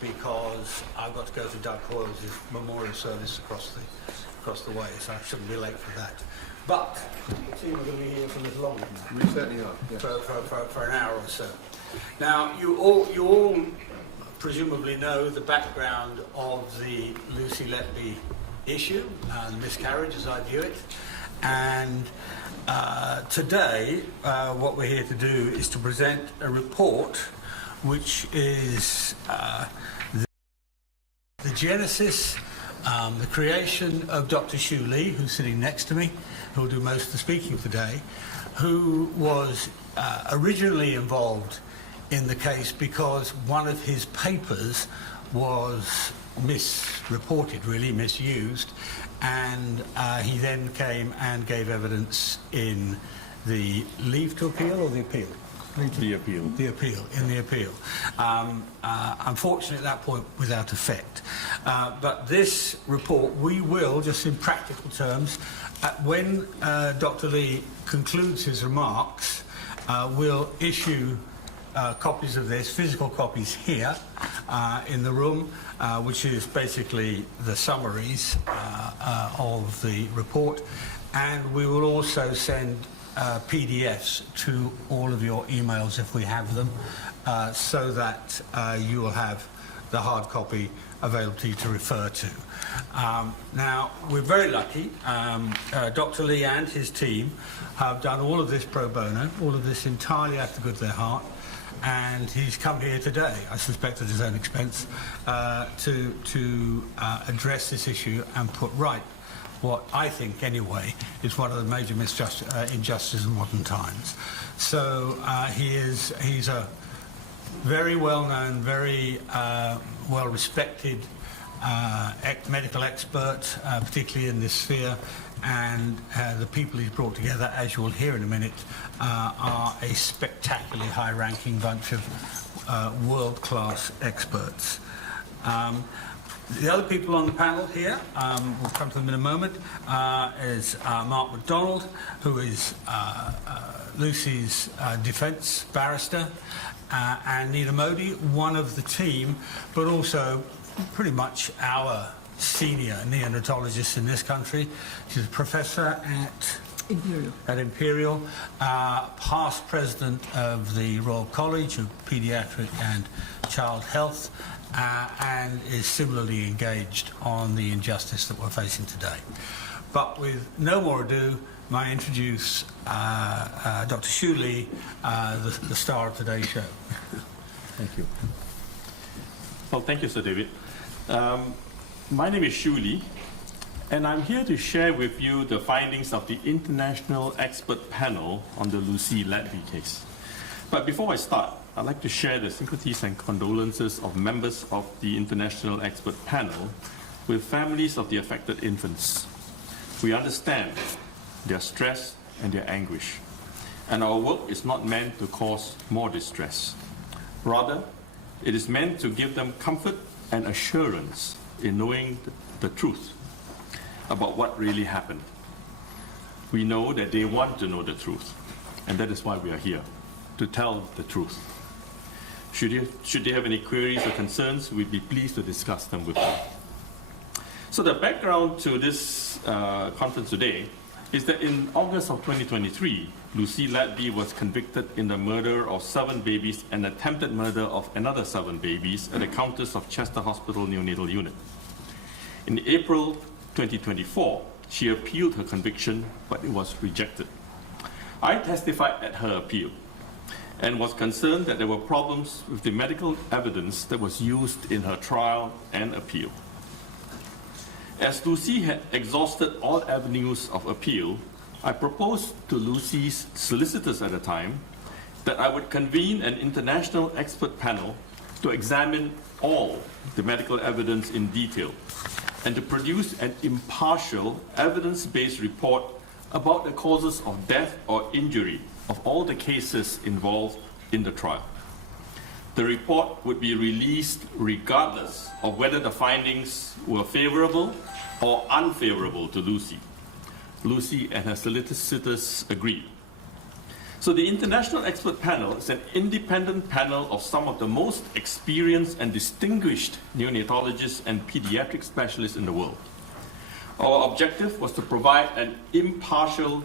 because I've got to go to Doug Hoyle's memorial service across the way, so I shouldn't be late for that. But the team are going to be here for a little longer than that. We certainly are. Yes. For an hour or so. Now, you all presumably know the background of the Lucy Letby issue, the miscarriage as I view it, and today what we're here to do is to present a report which is the genesis, the creation of Dr. Xu Li, who's sitting next to me, who will do most of the speaking today, who was originally involved in the case because one of his papers was misreported, really misused, and he then came and gave evidence in the leave to appeal or the appeal? The appeal. The appeal, in the appeal. Unfortunately, at that point, without effect. But this report, we will, just in practical terms, when Dr. Li concludes his remarks, we'll issue copies of this, physical copies here in the room, which is basically the summaries of the report, and we will also send PDFs to all of your emails if we have them, so that you will have the hard copy available to you to refer to. Now, we're very lucky. Dr. Li and his team have done all of this pro bono, all of this entirely out of the good of their heart, and he's come here today, I suspect at his own expense, to address this issue and put right what I think, anyway, is one of the major injustices in modern times. So he's a very well-known, very well-respected medical expert, particularly in this sphere, and the people he's brought together, as you will hear in a minute, are a spectacularly high-ranking bunch of world-class experts. The other people on the panel here, we'll come to them in a moment, is Mark MacDonald, who is Lucy's defence barrister, and Neela Modi, one of the team, but also pretty much our senior neonatologist in this country. She's a professor at Imperial, past president of the Royal College of Paediatric and Child Health, and is similarly engaged on the injustice that we're facing today. But with no more ado, may I introduce Dr. Xu Li, the star of today's show. Thank you. Well, thank you, Sir David. My name is Xu Li, and I'm here to share with you the findings of the International Expert Panel on the Lucy Letby case. But before I start, I'd like to share the sympathies and condolences of members of the International Expert Panel with families of the affected infants. We understand their stress and their anguish, and our work is not meant to cause more distress. Rather, it is meant to give them comfort and assurance in knowing the truth about what really happened. We know that they want to know the truth, and that is why we are here, to tell the truth. Should they have any queries or concerns, we'd be pleased to discuss them with them. So the background to this conference today is that in August of 2023, Lucy Letby was convicted in the murder of 7 babies and attempted murder of another 7 babies at the Countess of Chester Hospital Neonatal Unit. In April 2024, she appealed her conviction, but it was rejected. I testified at her appeal and was concerned that there were problems with the medical evidence that was used in her trial and appeal. As Lucy had exhausted all avenues of appeal, I proposed to Lucy's solicitors at the time that I would convene an international expert panel to examine all the medical evidence in detail and to produce an impartial, evidence-based report about the causes of death or injury of all the cases involved in the trial. The report would be released regardless of whether the findings were favorable or unfavorable to Lucy. Lucy and her solicitors agreed. So the International Expert Panel is an independent panel of some of the most experienced and distinguished neonatologists and pediatric specialists in the world. Our objective was to provide an impartial,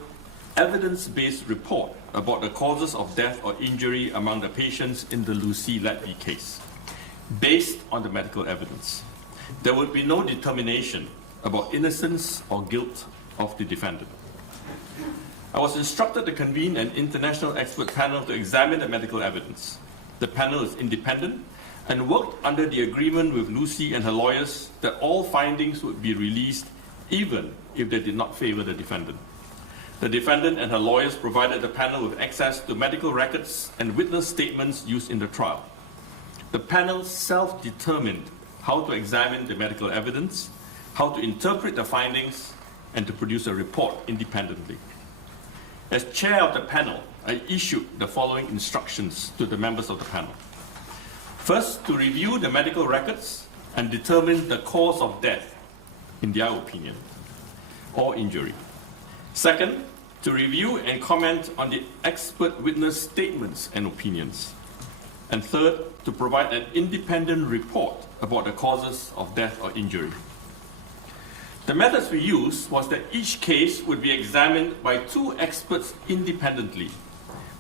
evidence-based report about the causes of death or injury among the patients in the Lucy Letby case, based on the medical evidence. There would be no determination about innocence or guilt of the defendant. I was instructed to convene an international expert panel to examine the medical evidence. The panel is independent and worked under the agreement with Lucy and her lawyers that all findings would be released even if they did not favor the defendant. The defendant and her lawyers provided the panel with access to medical records and witness statements used in the trial. The panel self-determined how to examine the medical evidence, how to interpret the findings, and to produce a report independently. As chair of the panel, I issued the following instructions to the members of the panel. First, to review the medical records and determine the cause of death, in their opinion, or injury. Second, to review and comment on the expert witness statements and opinions. And third, to provide an independent report about the causes of death or injury. The methods we used was that each case would be examined by two experts independently,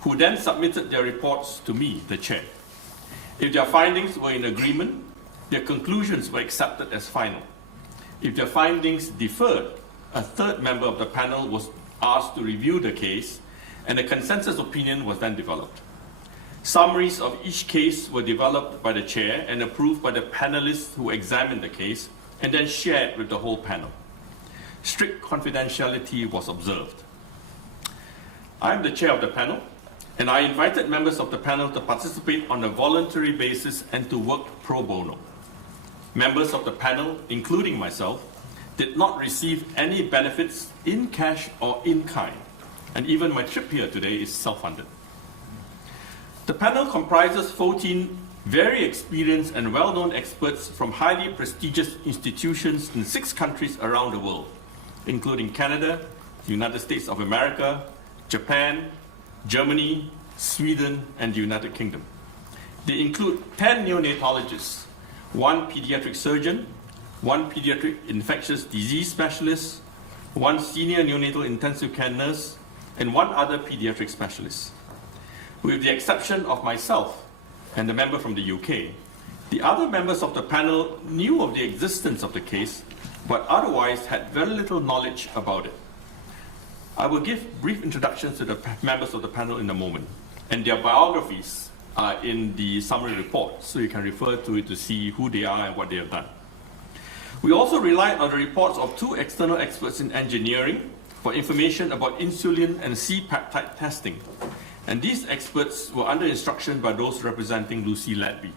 who then submitted their reports to me, the chair. If their findings were in agreement, their conclusions were accepted as final. If their findings differed, a third member of the panel was asked to review the case, and a consensus opinion was then developed. Summaries of each case were developed by the chair and approved by the panelists who examined the case, and then shared with the whole panel. Strict confidentiality was observed. I am the chair of the panel, and I invited members of the panel to participate on a voluntary basis and to work pro bono. Members of the panel, including myself, did not receive any benefits in cash or in kind, and even my trip here today is self-funded. The panel comprises 14 very experienced and well-known experts from highly prestigious institutions in 6 countries around the world, including Canada, the United States of America, Japan, Germany, Sweden, and the United Kingdom. They include 10 neonatologists, 1 pediatric surgeon, 1 pediatric infectious disease specialist, 1 senior neonatal intensive care nurse, and 1 other pediatric specialist. With the exception of myself and the member from the UK, the other members of the panel knew of the existence of the case, but otherwise had very little knowledge about it. I will give brief introductions to the members of the panel in a moment, and their biographies are in the summary report, so you can refer to it to see who they are and what they have done. We also relied on the reports of 2 external experts in engineering for information about insulin and C-peptide testing, and these experts were under instruction by those representing Lucy Letby.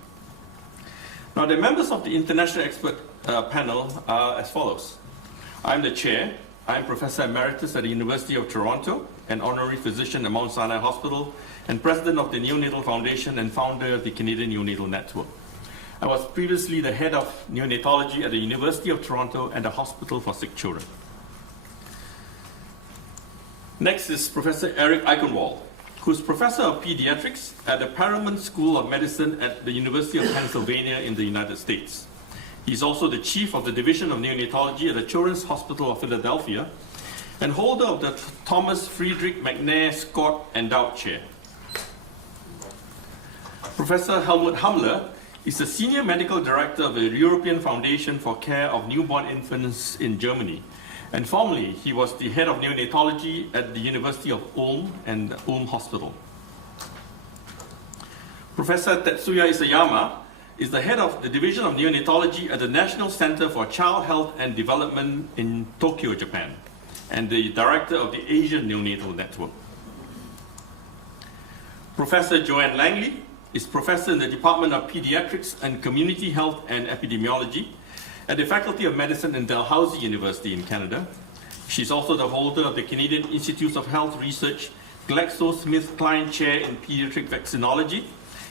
Now, the members of the International Expert Panel are as follows. I'm the chair. I'm Professor Emeritus at the University of Toronto, an honorary physician at Mount Sinai Hospital, and president of the Neonatal Foundation and founder of the Canadian Neonatal Network. I was previously the head of neonatology at the University of Toronto and the Hospital for Sick Children. Next is Professor Eric Eichenwald, who's Professor of Pediatrics at the Perelman School of Medicine at the University of Pennsylvania in the United States. He's also the chief of the Division of Neonatology at the Children's Hospital of Philadelphia and holder of the Thomas Friedrich McNair Scott Endowed Chair. Professor Helmut Hammler is the Senior Medical Director of the European Foundation for Care of Newborn Infants in Germany. And formerly, he was the head of neonatology at the University of Ulm and Ulm Hospital. Professor Tetsuya Isayama is the head of the Division of Neonatology at the National Center for Child Health and Development in Tokyo, Japan, and the director of the Asian Neonatal Network. Professor Joanne Langley is professor in the Department of Pediatrics and Community Health and Epidemiology at the Faculty of Medicine in Dalhousie University in Canada. She's also the holder of the Canadian Institutes of Health Research GlaxoSmithKline Chair in Pediatric Vaccinology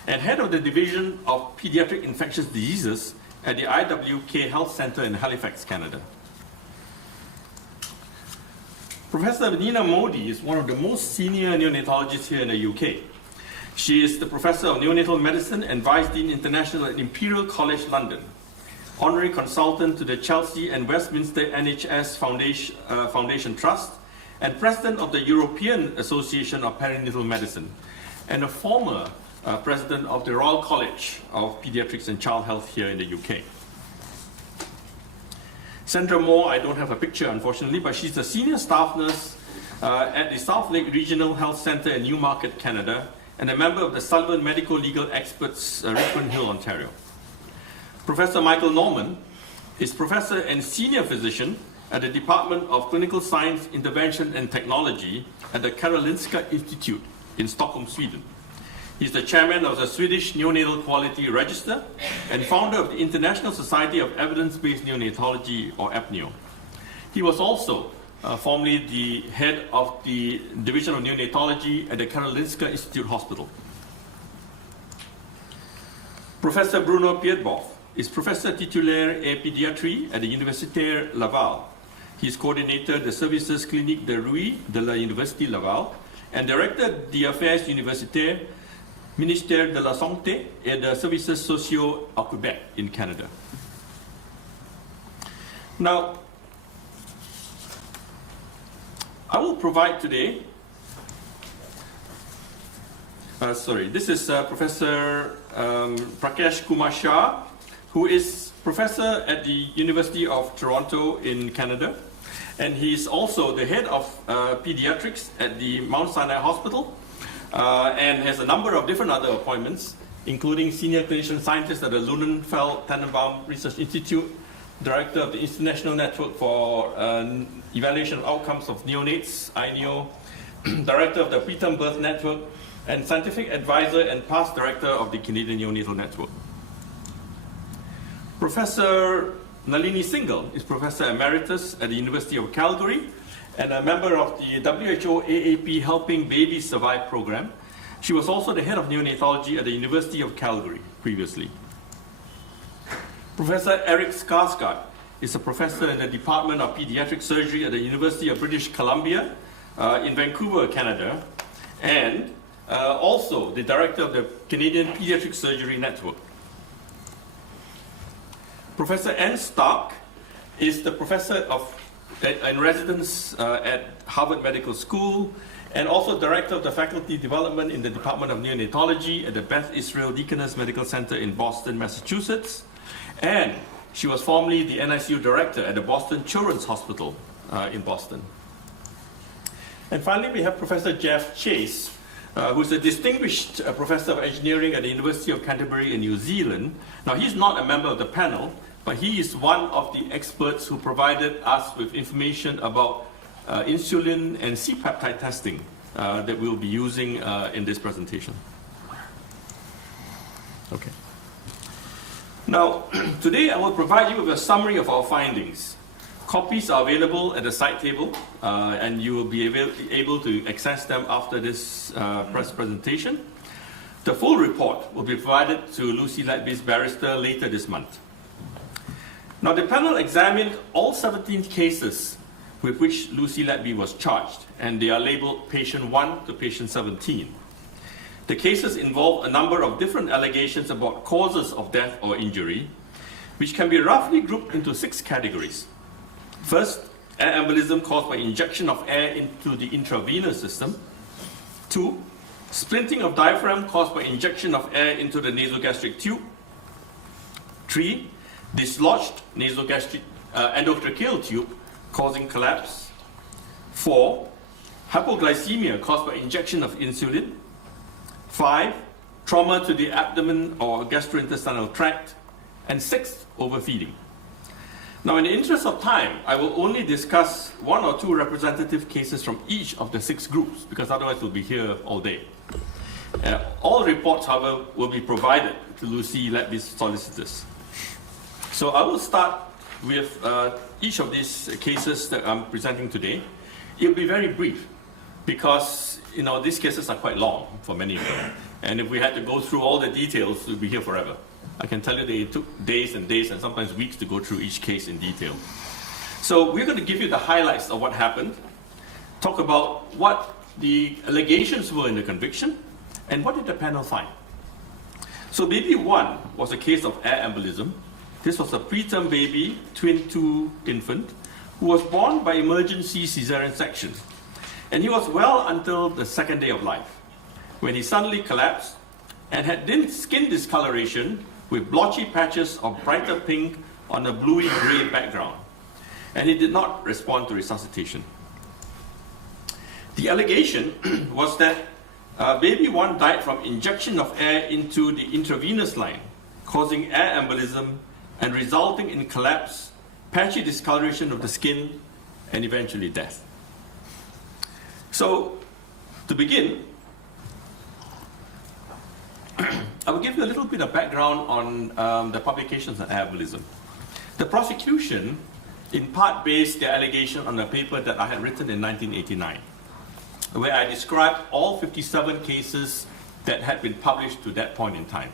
and head of the Division of Pediatric Infectious Diseases at the IWK Health Centre in Halifax, Canada. Professor Nina Modi is one of the most senior neonatologists here in the UK. She is the Professor of Neonatal Medicine and Vice Dean International at Imperial College London, Honorary Consultant to the Chelsea and Westminster NHS Foundation Trust, and President of the European Association of Perinatal Medicine, and a former President of the Royal College of Pediatrics and Child Health here in the UK. Sandra Moore, I don't have a picture unfortunately, but she's a senior staff nurse at the South Lake Regional Health Centre in Newmarket, Canada, and a member of the Sullivan Medical Legal Experts, Richmond Hill, Ontario. Professor Michael Norman is Professor and Senior Physician at the Department of Clinical Science, Intervention and Technology at the Karolinska Institute in Stockholm, Sweden. He's the chairman of the Swedish Neonatal Quality Register and founder of the International Society of Evidence-Based Neonatology, or EPNEO. He was also formerly the head of the Division of Neonatology at the Karolinska Institute Hospital. Professor Bruno Piedboff is Professor Titulaire et Pédiatrie at the Université Laval. He is coordinator the Services Cliniques de Rui de la Université Laval and director des Affaires Universitaires, Ministère de la Santé et des Services Sociaux à Quebec in Canada. Now, I will provide today, this is Professor Prakash Kumar Shah, who is professor at the University of Toronto in Canada, and he's also the head of pediatrics at the Mount Sinai Hospital, and has a number of different other appointments, including senior clinician scientist at the Lunenfeld-Tannenbaum Research Institute, director of the International Network for Evaluation of Outcomes of Neonates, INEO, director of the Preterm Birth Network, and scientific advisor and past director of the Canadian Neonatal Network. Professor Nalini Singhal is Professor Emeritus at the University of Calgary and a member of the WHO AAP Helping Babies Survive program. She was also the head of neonatology at the University of Calgary previously. Professor Eric Skarsgård is a professor in the Department of Pediatric Surgery at the University of British Columbia in Vancouver, Canada, and also the director of the Canadian Pediatric Surgery Network. Professor Ann Stark is the professor in residence at Harvard Medical School and also director of the faculty development in the Department of Neonatology at the Beth Israel Deaconess Medical Center in Boston, Massachusetts. And she was formerly the NICU director at the Boston Children's Hospital in Boston. And finally, we have Professor Jeff Chase, who is a distinguished professor of engineering at the University of Canterbury in New Zealand. Now, he's not a member of the panel, but he is one of the experts who provided us with information about insulin and C-peptide testing that we'll be using in this presentation. Okay. Now, today I will provide you with a summary of our findings. Copies are available at the side table, and you will be able to access them after this press presentation. The full report will be provided to Lucy Letby's barrister later this month. Now, the panel examined all 17 cases with which Lucy Letby was charged, and they are labeled patient 1 to patient 17. The cases involve a number of different allegations about causes of death or injury, which can be roughly grouped into 6 categories. First, air embolism caused by injection of air into the intravenous system. 2, splinting of diaphragm caused by injection of air into the nasogastric tube. 3, dislodged nasogastric endotracheal tube causing collapse. 4, hypoglycemia caused by injection of insulin. 5, trauma to the abdomen or gastrointestinal tract. And 6, overfeeding. Now, in the interest of time, I will only discuss 1 or 2 representative cases from each of the 6 groups, because otherwise we'll be here all day. All reports, however, will be provided to Lucy Letby's solicitors. So I will start with each of these cases that I'm presenting today. It will be very brief, because these cases are quite long for many of them. And if we had to go through all the details, we'll be here forever. I can tell you that it took days and days and sometimes weeks to go through each case in detail. So we're going to give you the highlights of what happened. talk about what the allegations were in the conviction and what did the panel find. So baby 1 was a case of air embolism. This was a preterm baby, twin 2 infant, who was born by emergency cesarean section. And he was well until the second day of life, when he suddenly collapsed and had skin discoloration with blotchy patches of brighter pink on a bluey grey background. And he did not respond to resuscitation. The allegation was that baby 1 died from injection of air into the intravenous line, causing air embolism and resulting in collapse, patchy discoloration of the skin, and eventually death. So, to begin, I will give you a little bit of background on the publications on air embolism. The prosecution, in part, based their allegation on a paper that I had written in 1989, where I described all 57 cases that had been published to that point in time.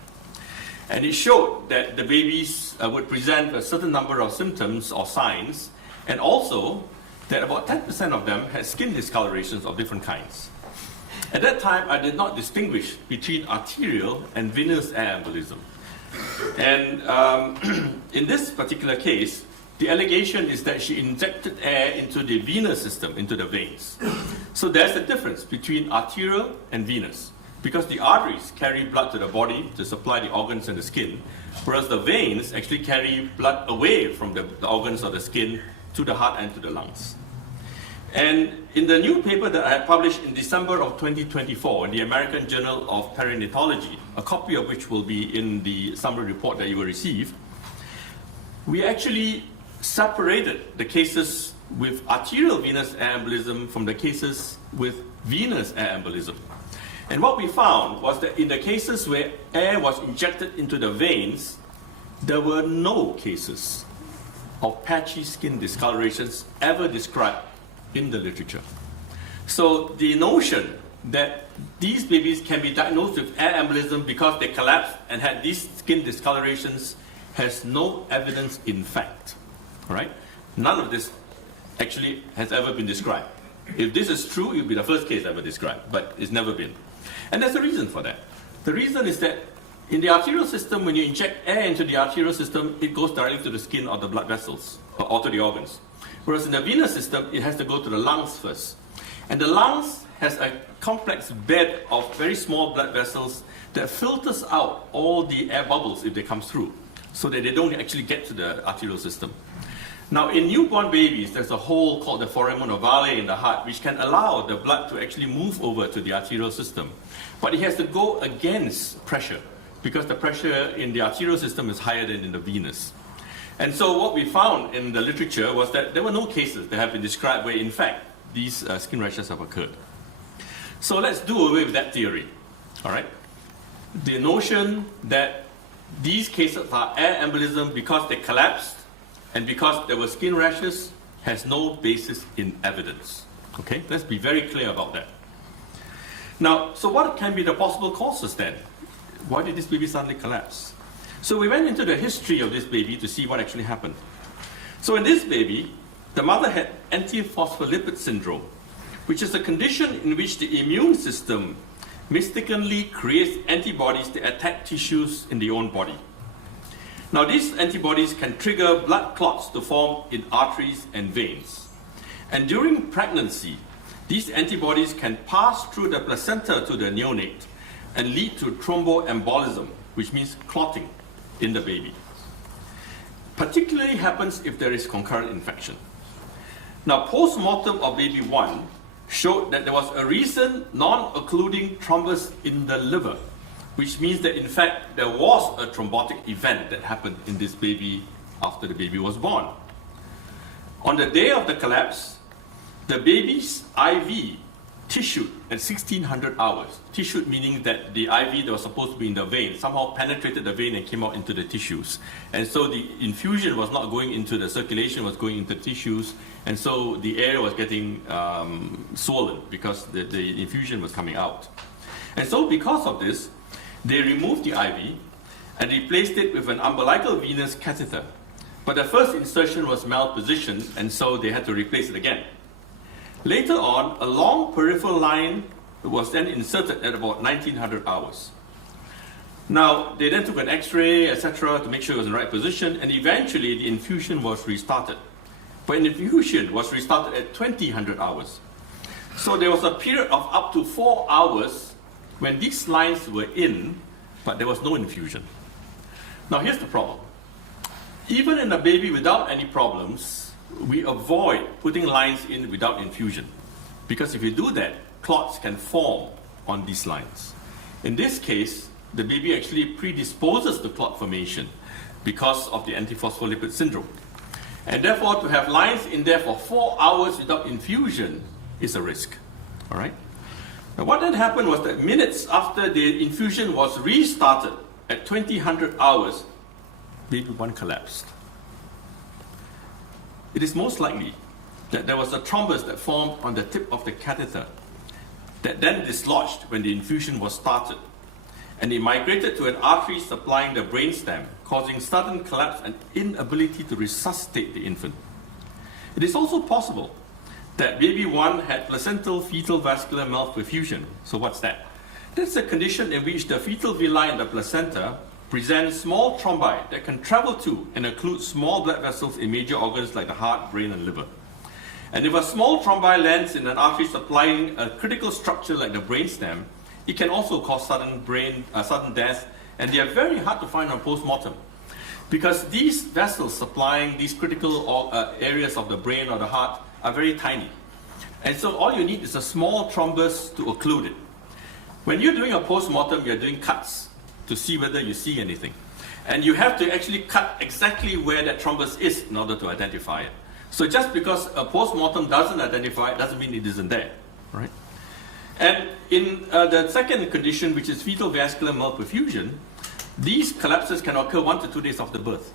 And it showed that the babies would present a certain number of symptoms or signs, and also that about 10% of them had skin discolorations of different kinds. At that time, I did not distinguish between arterial and venous air embolism. And in this particular case, the allegation is that she injected air into the venous system, into the veins. So there's a difference between arterial and venous, because the arteries carry blood to the body to supply the organs and the skin, whereas the veins actually carry blood away from the organs or the skin to the heart and to the lungs. And in the new paper that I had published in December of 2024 in the American Journal of Perinatology, a copy of which will be in the summary report that you will receive, we actually separated the cases with arterial venous air embolism from the cases with venous air embolism. And what we found was that in the cases where air was injected into the veins, there were no cases of patchy skin discolorations ever described in the literature. So the notion that these babies can be diagnosed with air embolism because they collapsed and had these skin discolorations has no evidence in fact. All right? None of this actually has ever been described. If this is true, it will be the first case ever described, but it's never been. And there's a reason for that. The reason is that in the arterial system, when you inject air into the arterial system, it goes directly to the skin or the blood vessels, or to the organs. Whereas in the venous system, it has to go to the lungs first. And the lungs has a complex bed of very small blood vessels that filters out all the air bubbles if they come through, so that they don't actually get to the arterial system. Now, in newborn babies, there's a hole called the foramen ovale in the heart, which can allow the blood to actually move over to the arterial system. But it has to go against pressure, because the pressure in the arterial system is higher than in the venous. And so what we found in the literature was that there were no cases that have been described where, in fact, these skin rashes have occurred. So let's do away with that theory, all right? The notion that these cases are air embolism because they collapsed and because there were skin rashes has no basis in evidence, okay? Let's be very clear about that. Now, so what can be the possible causes then? Why did this baby suddenly collapse? So we went into the history of this baby to see what actually happened. So in this baby, the mother had antiphospholipid syndrome, which is a condition in which the immune system mistakenly creates antibodies that attack tissues in the own body. Now these antibodies can trigger blood clots to form in arteries and veins. And during pregnancy, these antibodies can pass through the placenta to the neonate and lead to thromboembolism, which means clotting in the baby. Particularly happens if there is concurrent infection. Now, post-mortem of baby 1 showed that there was a recent non-occluding thrombus in the liver, which means that in fact there was a thrombotic event that happened in this baby after the baby was born. On the day of the collapse, the baby's IV tissued at 1600 hours. Tissued meaning that the IV that was supposed to be in the vein somehow penetrated the vein and came out into the tissues. And so the infusion was not going into the circulation, was going into tissues, and so the air was getting swollen because the infusion was coming out. And so because of this, they removed the IV and replaced it with an umbilical venous catheter. But the first insertion was malpositioned, and so they had to replace it again. Later on, a long peripheral line was then inserted at about 1900 hours. Now, they then took an X-ray, etc., to make sure it was in the right position, and eventually the infusion was restarted. But an infusion was restarted at 2000 hours. So there was a period of up to 4 hours when these lines were in, but there was no infusion. Now, here's the problem. Even in a baby without any problems, we avoid putting lines in without infusion. Because if you do that, clots can form on these lines. In this case, the baby actually predisposes to clot formation because of the antiphospholipid syndrome. And therefore, to have lines in there for 4 hours without infusion is a risk. All right? Now, what then happened was that minutes after the infusion was restarted at 2000 hours, baby 1 collapsed. It is most likely that there was a thrombus that formed on the tip of the catheter that then dislodged when the infusion was started, and it migrated to an artery supplying the brainstem, causing sudden collapse and inability to resuscitate the infant. It is also possible that baby 1 had placental fetal vascular malperfusion. So what's that? That's a condition in which the fetal villi in the placenta present small thrombi that can travel to and occlude small blood vessels in major organs like the heart, brain, and liver. And if a small thrombi lands in an artery supplying a critical structure like the brainstem, it can also cause sudden death, and they are very hard to find on post-mortem. Because these vessels supplying these critical areas of the brain or the heart are very tiny. And so all you need is a small thrombus to occlude it. When you're doing a post-mortem, you're doing cuts to see whether you see anything. And you have to actually cut exactly where that thrombus is in order to identify it. So just because a post-mortem doesn't identify it doesn't mean it isn't there, right? And in the second condition, which is fetal vascular malperfusion, these collapses can occur 1 to 2 days after birth.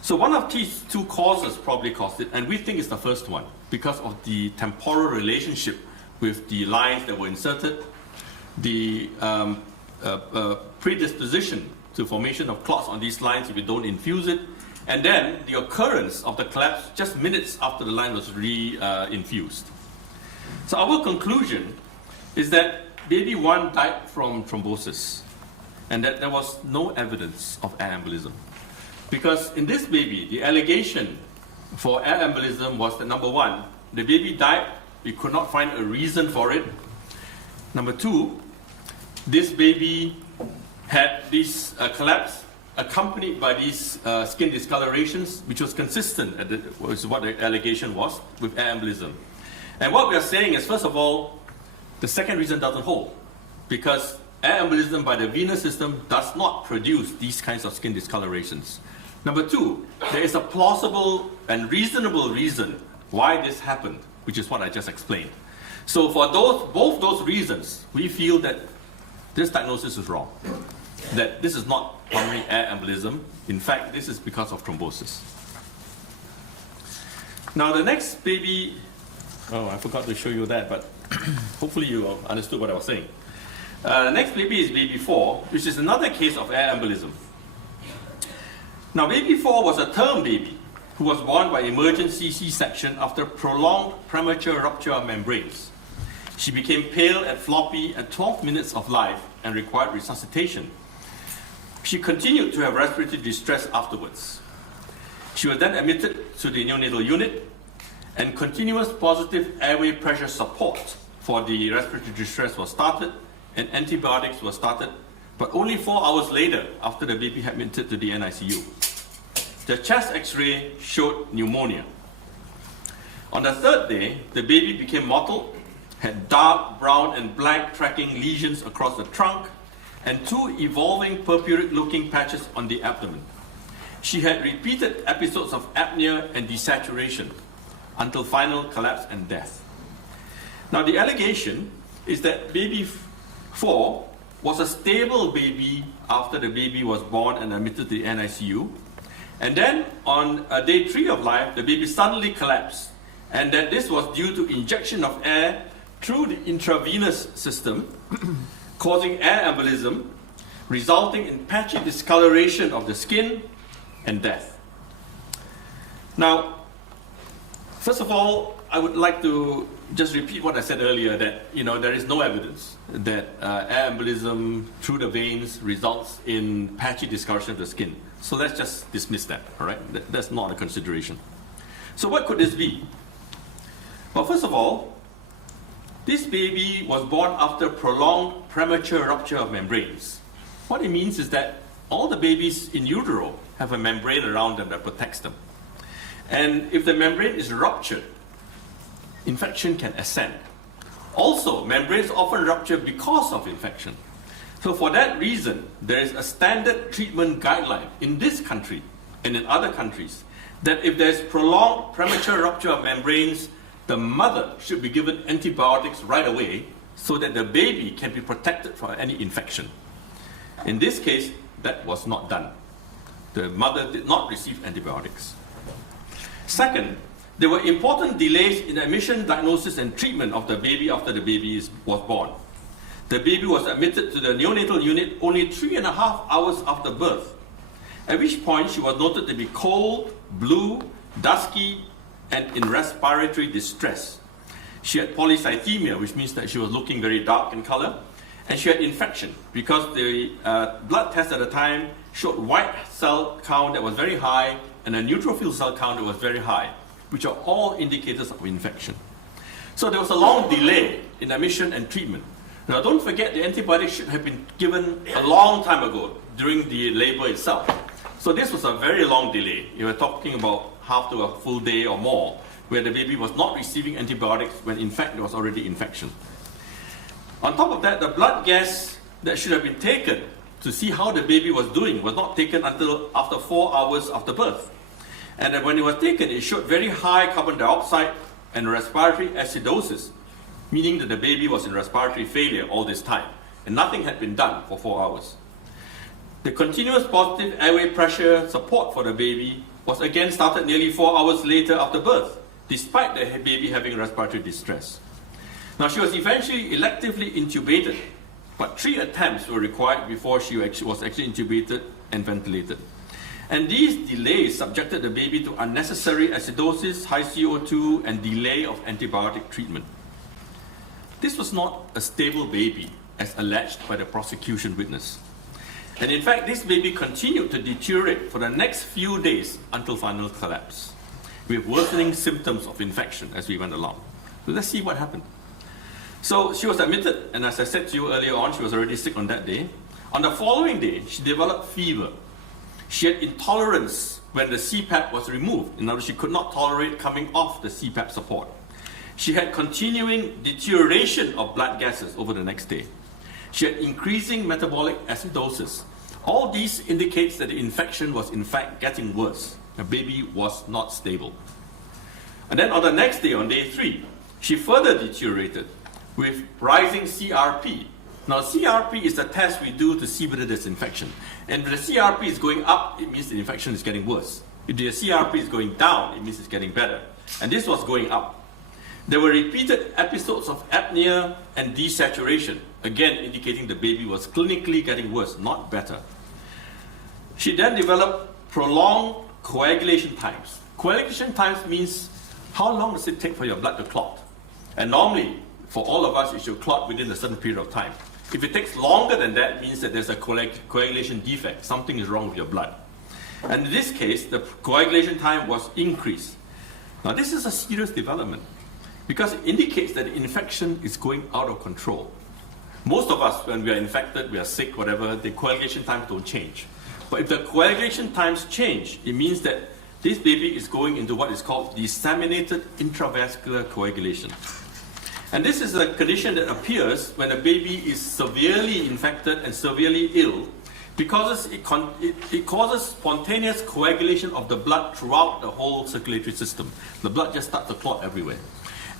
So one of these 2 causes probably caused it, and we think it's the first one because of the temporal relationship with the lines that were inserted, the predisposition to formation of clots on these lines if you don't infuse it, and then the occurrence of the collapse just minutes after the line was infused. So our conclusion is that baby 1 died from thrombosis, and that there was no evidence of air embolism. Because in this baby, the allegation for air embolism was that, number 1, the baby died, we could not find a reason for it. Number 2, this baby had this collapse accompanied by these skin discolorations, which was consistent with what the allegation was with air embolism. And what we are saying is, first of all, the second reason doesn't hold, because air embolism by the venous system does not produce these kinds of skin discolorations. Number 2, there is a plausible and reasonable reason why this happened, which is what I just explained. So for both those reasons, we feel that this diagnosis is wrong, that this is not pulmonary air embolism. In fact, this is because of thrombosis. Now the next baby, oh, I forgot to show you that, but hopefully you understood what I was saying. The next baby is baby 4, which is another case of air embolism. Now baby 4 was a term baby who was born by emergency C-section after prolonged premature rupture of membranes. She became pale and floppy at 12 minutes of life and required resuscitation. She continued to have respiratory distress afterwards. She was then admitted to the neonatal unit, and continuous positive airway pressure support for the respiratory distress was started, and antibiotics were started, but only 4 hours later after the baby had been admitted to the NICU. The chest X-ray showed pneumonia. On the 3rd day, the baby became mottled, had dark brown and black tracking lesions across the trunk, and 2 evolving purpuric-looking patches on the abdomen. She had repeated episodes of apnea and desaturation until final collapse and death. Now the allegation is that baby 4 was a stable baby after the baby was born and admitted to the NICU, and then on day 3 of life, the baby suddenly collapsed, and that this was due to injection of air through the intravenous system, causing air embolism, resulting in patchy discoloration of the skin and death. Now, First of all, I would like to just repeat what I said earlier, that there is no evidence that air embolism through the veins results in patchy discoloration of the skin. So let's just dismiss that, all right? That's not a consideration. So what could this be? Well, first of all, this baby was born after prolonged premature rupture of membranes. What it means is that all the babies in utero have a membrane around them that protects them. And if the membrane is ruptured, infection can ascend. Also, membranes often rupture because of infection. So for that reason, there is a standard treatment guideline in this country and in other countries that if there is prolonged premature rupture of membranes, the mother should be given antibiotics right away so that the baby can be protected from any infection. In this case, that was not done. The mother did not receive antibiotics. Second, there were important delays in admission, diagnosis, and treatment of the baby after the baby was born. The baby was admitted to the neonatal unit only 3.5 hours after birth, at which point she was noted to be cold, blue, dusky, and in respiratory distress. She had polycythemia, which means that she was looking very dark in color, and she had infection because the blood test at the time showed white cell count that was very high and a neutrophil cell count that was very high, which are all indicators of infection. So there was a long delay in admission and treatment. Now don't forget, the antibiotics should have been given a long time ago during the labor itself. So this was a very long delay. You were talking about half to a full day or more, where the baby was not receiving antibiotics when in fact there was already infection. On top of that, the blood gas that should have been taken to see how the baby was doing was not taken until after 4 hours after birth. And then when it was taken, it showed very high carbon dioxide and respiratory acidosis, meaning that the baby was in respiratory failure all this time, and nothing had been done for 4 hours. The continuous positive airway pressure support for the baby was again started nearly 4 hours later after birth, despite the baby having respiratory distress. Now, she was eventually electively intubated, but 3 attempts were required before she was actually intubated and ventilated. And these delays subjected the baby to unnecessary acidosis, high CO2, and delay of antibiotic treatment. This was not a stable baby, as alleged by the prosecution witness. And in fact, this baby continued to deteriorate for the next few days until final collapse, with worsening symptoms of infection as we went along. So let's see what happened. So she was admitted, and as I said to you earlier on, she was already sick on that day. On the following day, she developed fever. She had intolerance when the CPAP was removed. In other words, she could not tolerate coming off the CPAP support. She had continuing deterioration of blood gases over the next day. She had increasing metabolic acidosis. All these indicates that the infection was in fact getting worse. The baby was not stable. And then on the next day, on day 3, she further deteriorated with rising CRP. Now, CRP is the test we do to see whether there's infection. And if the CRP is going up, it means the infection is getting worse. If the CRP is going down, it means it's getting better. And this was going up. There were repeated episodes of apnea and desaturation, again indicating the baby was clinically getting worse, not better. She then developed prolonged coagulation times. Coagulation times means how long does it take for your blood to clot? And normally, for all of us, it should clot within a certain period of time. If it takes longer than that, it means that there's a coagulation defect. Something is wrong with your blood. And in this case, the coagulation time was increased. Now, this is a serious development because it indicates that the infection is going out of control. Most of us, when we are infected, we are sick, whatever, the coagulation times don't change. But if the coagulation times change, it means that this baby is going into what is called disseminated intravascular coagulation. And this is a condition that appears when a baby is severely infected and severely ill because it causes spontaneous coagulation of the blood throughout the whole circulatory system. The blood just starts to clot everywhere.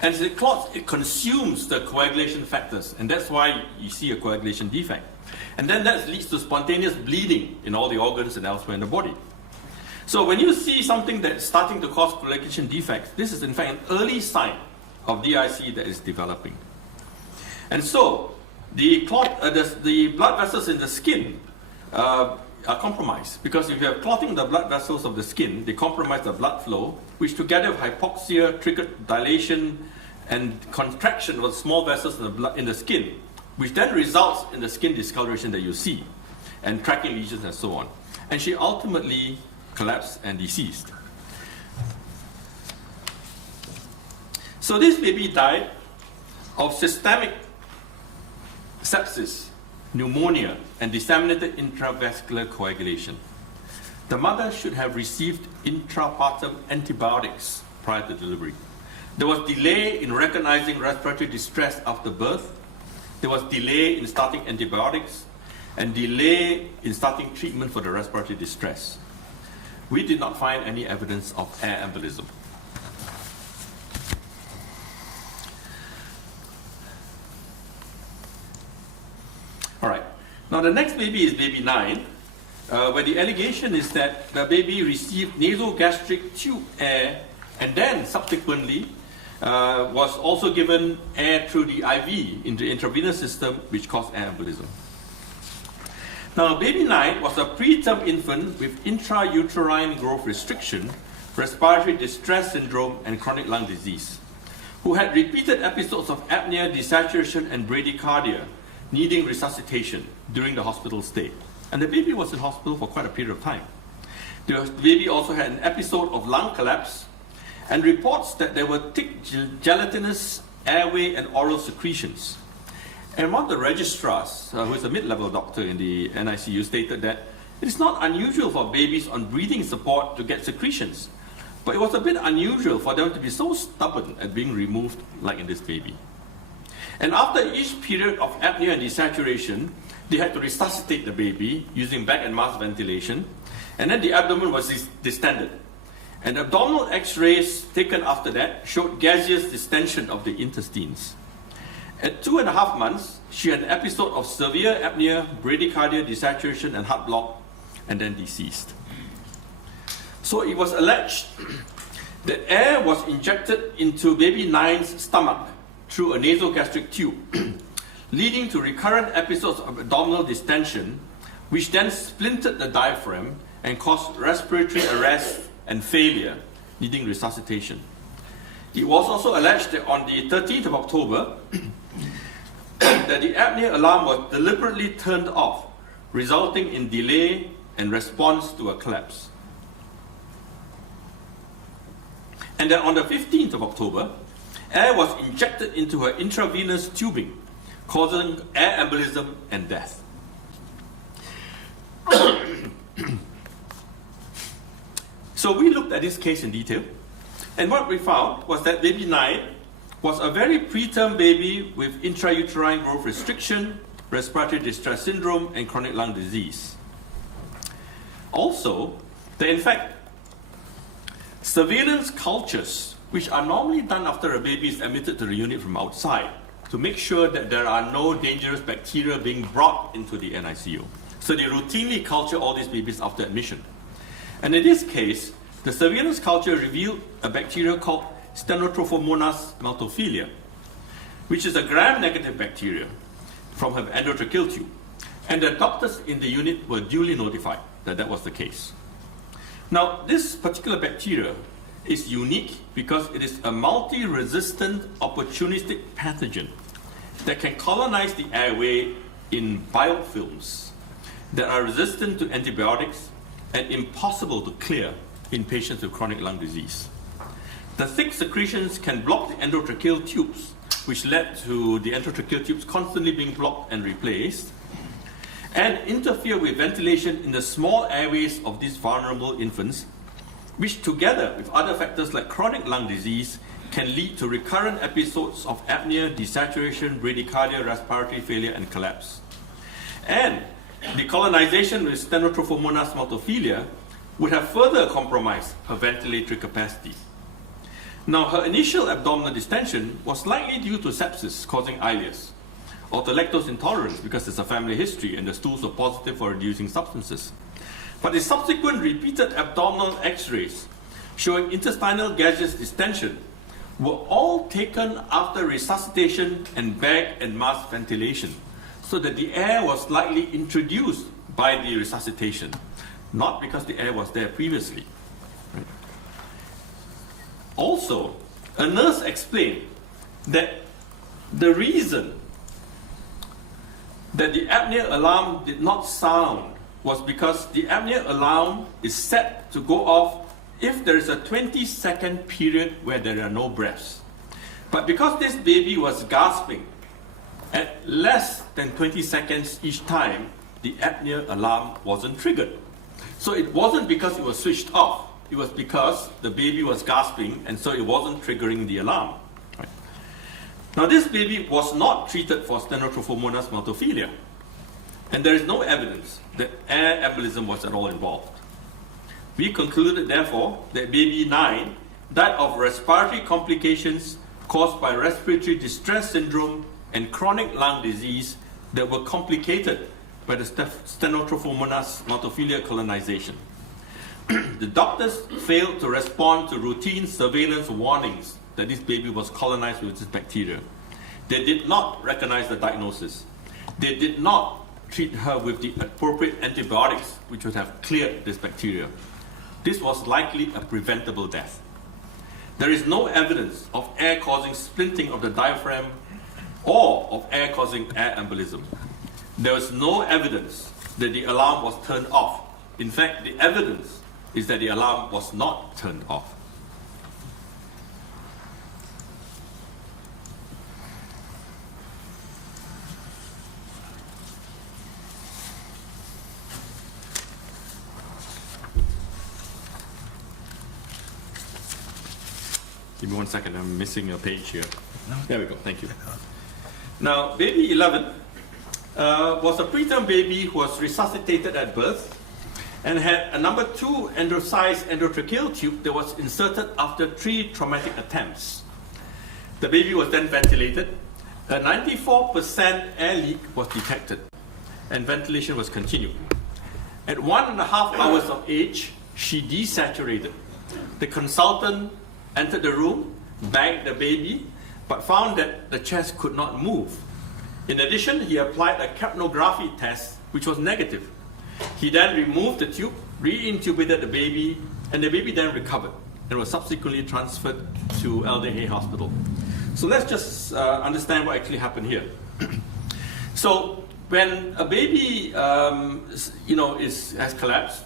And as it clots, it consumes the coagulation factors, and that's why you see a coagulation defect. And then that leads to spontaneous bleeding in all the organs and elsewhere in the body. So when you see something that's starting to cause coagulation defects, this is in fact an early sign of DIC that is developing. And so the blood vessels in the skin are compromised because if you have clotting in the blood vessels of the skin, they compromise the blood flow, which together with hypoxia triggered dilation and contraction of the small vessels in the skin, which then results in the skin discoloration that you see, and tracking lesions and so on. And she ultimately collapsed and deceased. So this baby died of systemic sepsis, pneumonia, and disseminated intravascular coagulation. The mother should have received intrapartum antibiotics prior to delivery. There was delay in recognizing respiratory distress after birth. There was delay in starting antibiotics and delay in starting treatment for the respiratory distress. We did not find any evidence of air embolism. All right. Now the next baby is baby 9, where the allegation is that the baby received nasogastric tube air and then subsequently was also given air through the IV in the intravenous system, which caused air embolism. Now, baby 9 was a preterm infant with intrauterine growth restriction, respiratory distress syndrome, and chronic lung disease, who had repeated episodes of apnea, desaturation, and bradycardia, needing resuscitation during the hospital stay. And the baby was in hospital for quite a period of time. The baby also had an episode of lung collapse and reports that there were thick gelatinous airway and oral secretions. And one of the registrars, who is a mid-level doctor in the NICU, stated that it is not unusual for babies on breathing support to get secretions, but it was a bit unusual for them to be so stubborn at being removed like in this baby. And after each period of apnea and desaturation, they had to resuscitate the baby using back and mask ventilation, and then the abdomen was distended. And abdominal x-rays taken after that showed gaseous distension of the intestines. At 2.5 months, she had an episode of severe apnea, bradycardia, desaturation, and heart block, and then deceased. So it was alleged that air was injected into baby 9's stomach through a nasogastric tube, leading to recurrent episodes of abdominal distension, which then splintered the diaphragm and caused respiratory arrest and failure, needing resuscitation. It was also alleged that on the 13th of October, that the apnea alarm was deliberately turned off, resulting in delay and response to a collapse. And then on the 15th of October, air was injected into her intravenous tubing, causing air embolism and death. So we looked at this case in detail, and what we found was that baby 9 was a very preterm baby with intrauterine growth restriction, respiratory distress syndrome, and chronic lung disease. Also, that in fact, surveillance cultures, which are normally done after a baby is admitted to the unit from outside, to make sure that there are no dangerous bacteria being brought into the NICU. So they routinely culture all these babies after admission. And in this case, the surveillance culture revealed a bacteria called Stenotrophomonas maltophilia, which is a gram-negative bacteria from her endotracheal tube. And the doctors in the unit were duly notified that that was the case. Now, this particular bacteria is unique because it is a multi-resistant opportunistic pathogen that can colonize the airway in biofilms that are resistant to antibiotics and impossible to clear in patients with chronic lung disease. The thick secretions can block the endotracheal tubes, which led to the endotracheal tubes constantly being blocked and replaced, and interfere with ventilation in the small airways of these vulnerable infants, which together with other factors like chronic lung disease can lead to recurrent episodes of apnea, desaturation, bradycardia, respiratory failure, and collapse. And decolonization with Stenotrophomonas maltophilia would have further compromised her ventilatory capacity. Now, her initial abdominal distension was likely due to sepsis causing ileus, or to lactose intolerance because there's a family history and the stools were positive for reducing substances. But the subsequent repeated abdominal x-rays showing intestinal gaseous distension were all taken after resuscitation and bag and mask ventilation, so that the air was likely introduced by the resuscitation, not because the air was there previously. Right? Also, a nurse explained that the reason that the apnea alarm did not sound was because the apnea alarm is set to go off if there is a 20-second period where there are no breaths. But because this baby was gasping at less than 20 seconds each time, the apnea alarm wasn't triggered. So it wasn't because it was switched off, it was because the baby was gasping, and so it wasn't triggering the alarm. Right? Now this baby was not treated for Stenotrophomonas maltophilia, and there is no evidence that air embolism was at all involved. We concluded, therefore, that baby 9 died of respiratory complications caused by respiratory distress syndrome and chronic lung disease that were complicated by the Stenotrophomonas maltophilia colonization. The doctors failed to respond to routine surveillance warnings that this baby was colonized with this bacteria. They did not recognize the diagnosis. They did not treat her with the appropriate antibiotics which would have cleared this bacteria. This was likely a preventable death. There is no evidence of air causing splinting of the diaphragm or of air causing air embolism. There is no evidence that the alarm was turned off. In fact, the evidence is that the alarm was not turned off. Give me 1 second, I'm missing a page here. There we go, thank you. Now, baby 11 was a preterm baby who was resuscitated at birth and had a number 2 sized endotracheal tube that was inserted after 3 traumatic attempts. The baby was then ventilated. A 94% air leak was detected and ventilation was continued. At 1.5 hours of age, she desaturated. The consultant entered the room, bagged the baby, but found that the chest could not move. In addition, he applied a capnography test, which was negative. He then removed the tube, re-intubated the baby, and the baby then recovered and was subsequently transferred to LDA Hospital. So let's just understand what actually happened here. So when a baby has collapsed,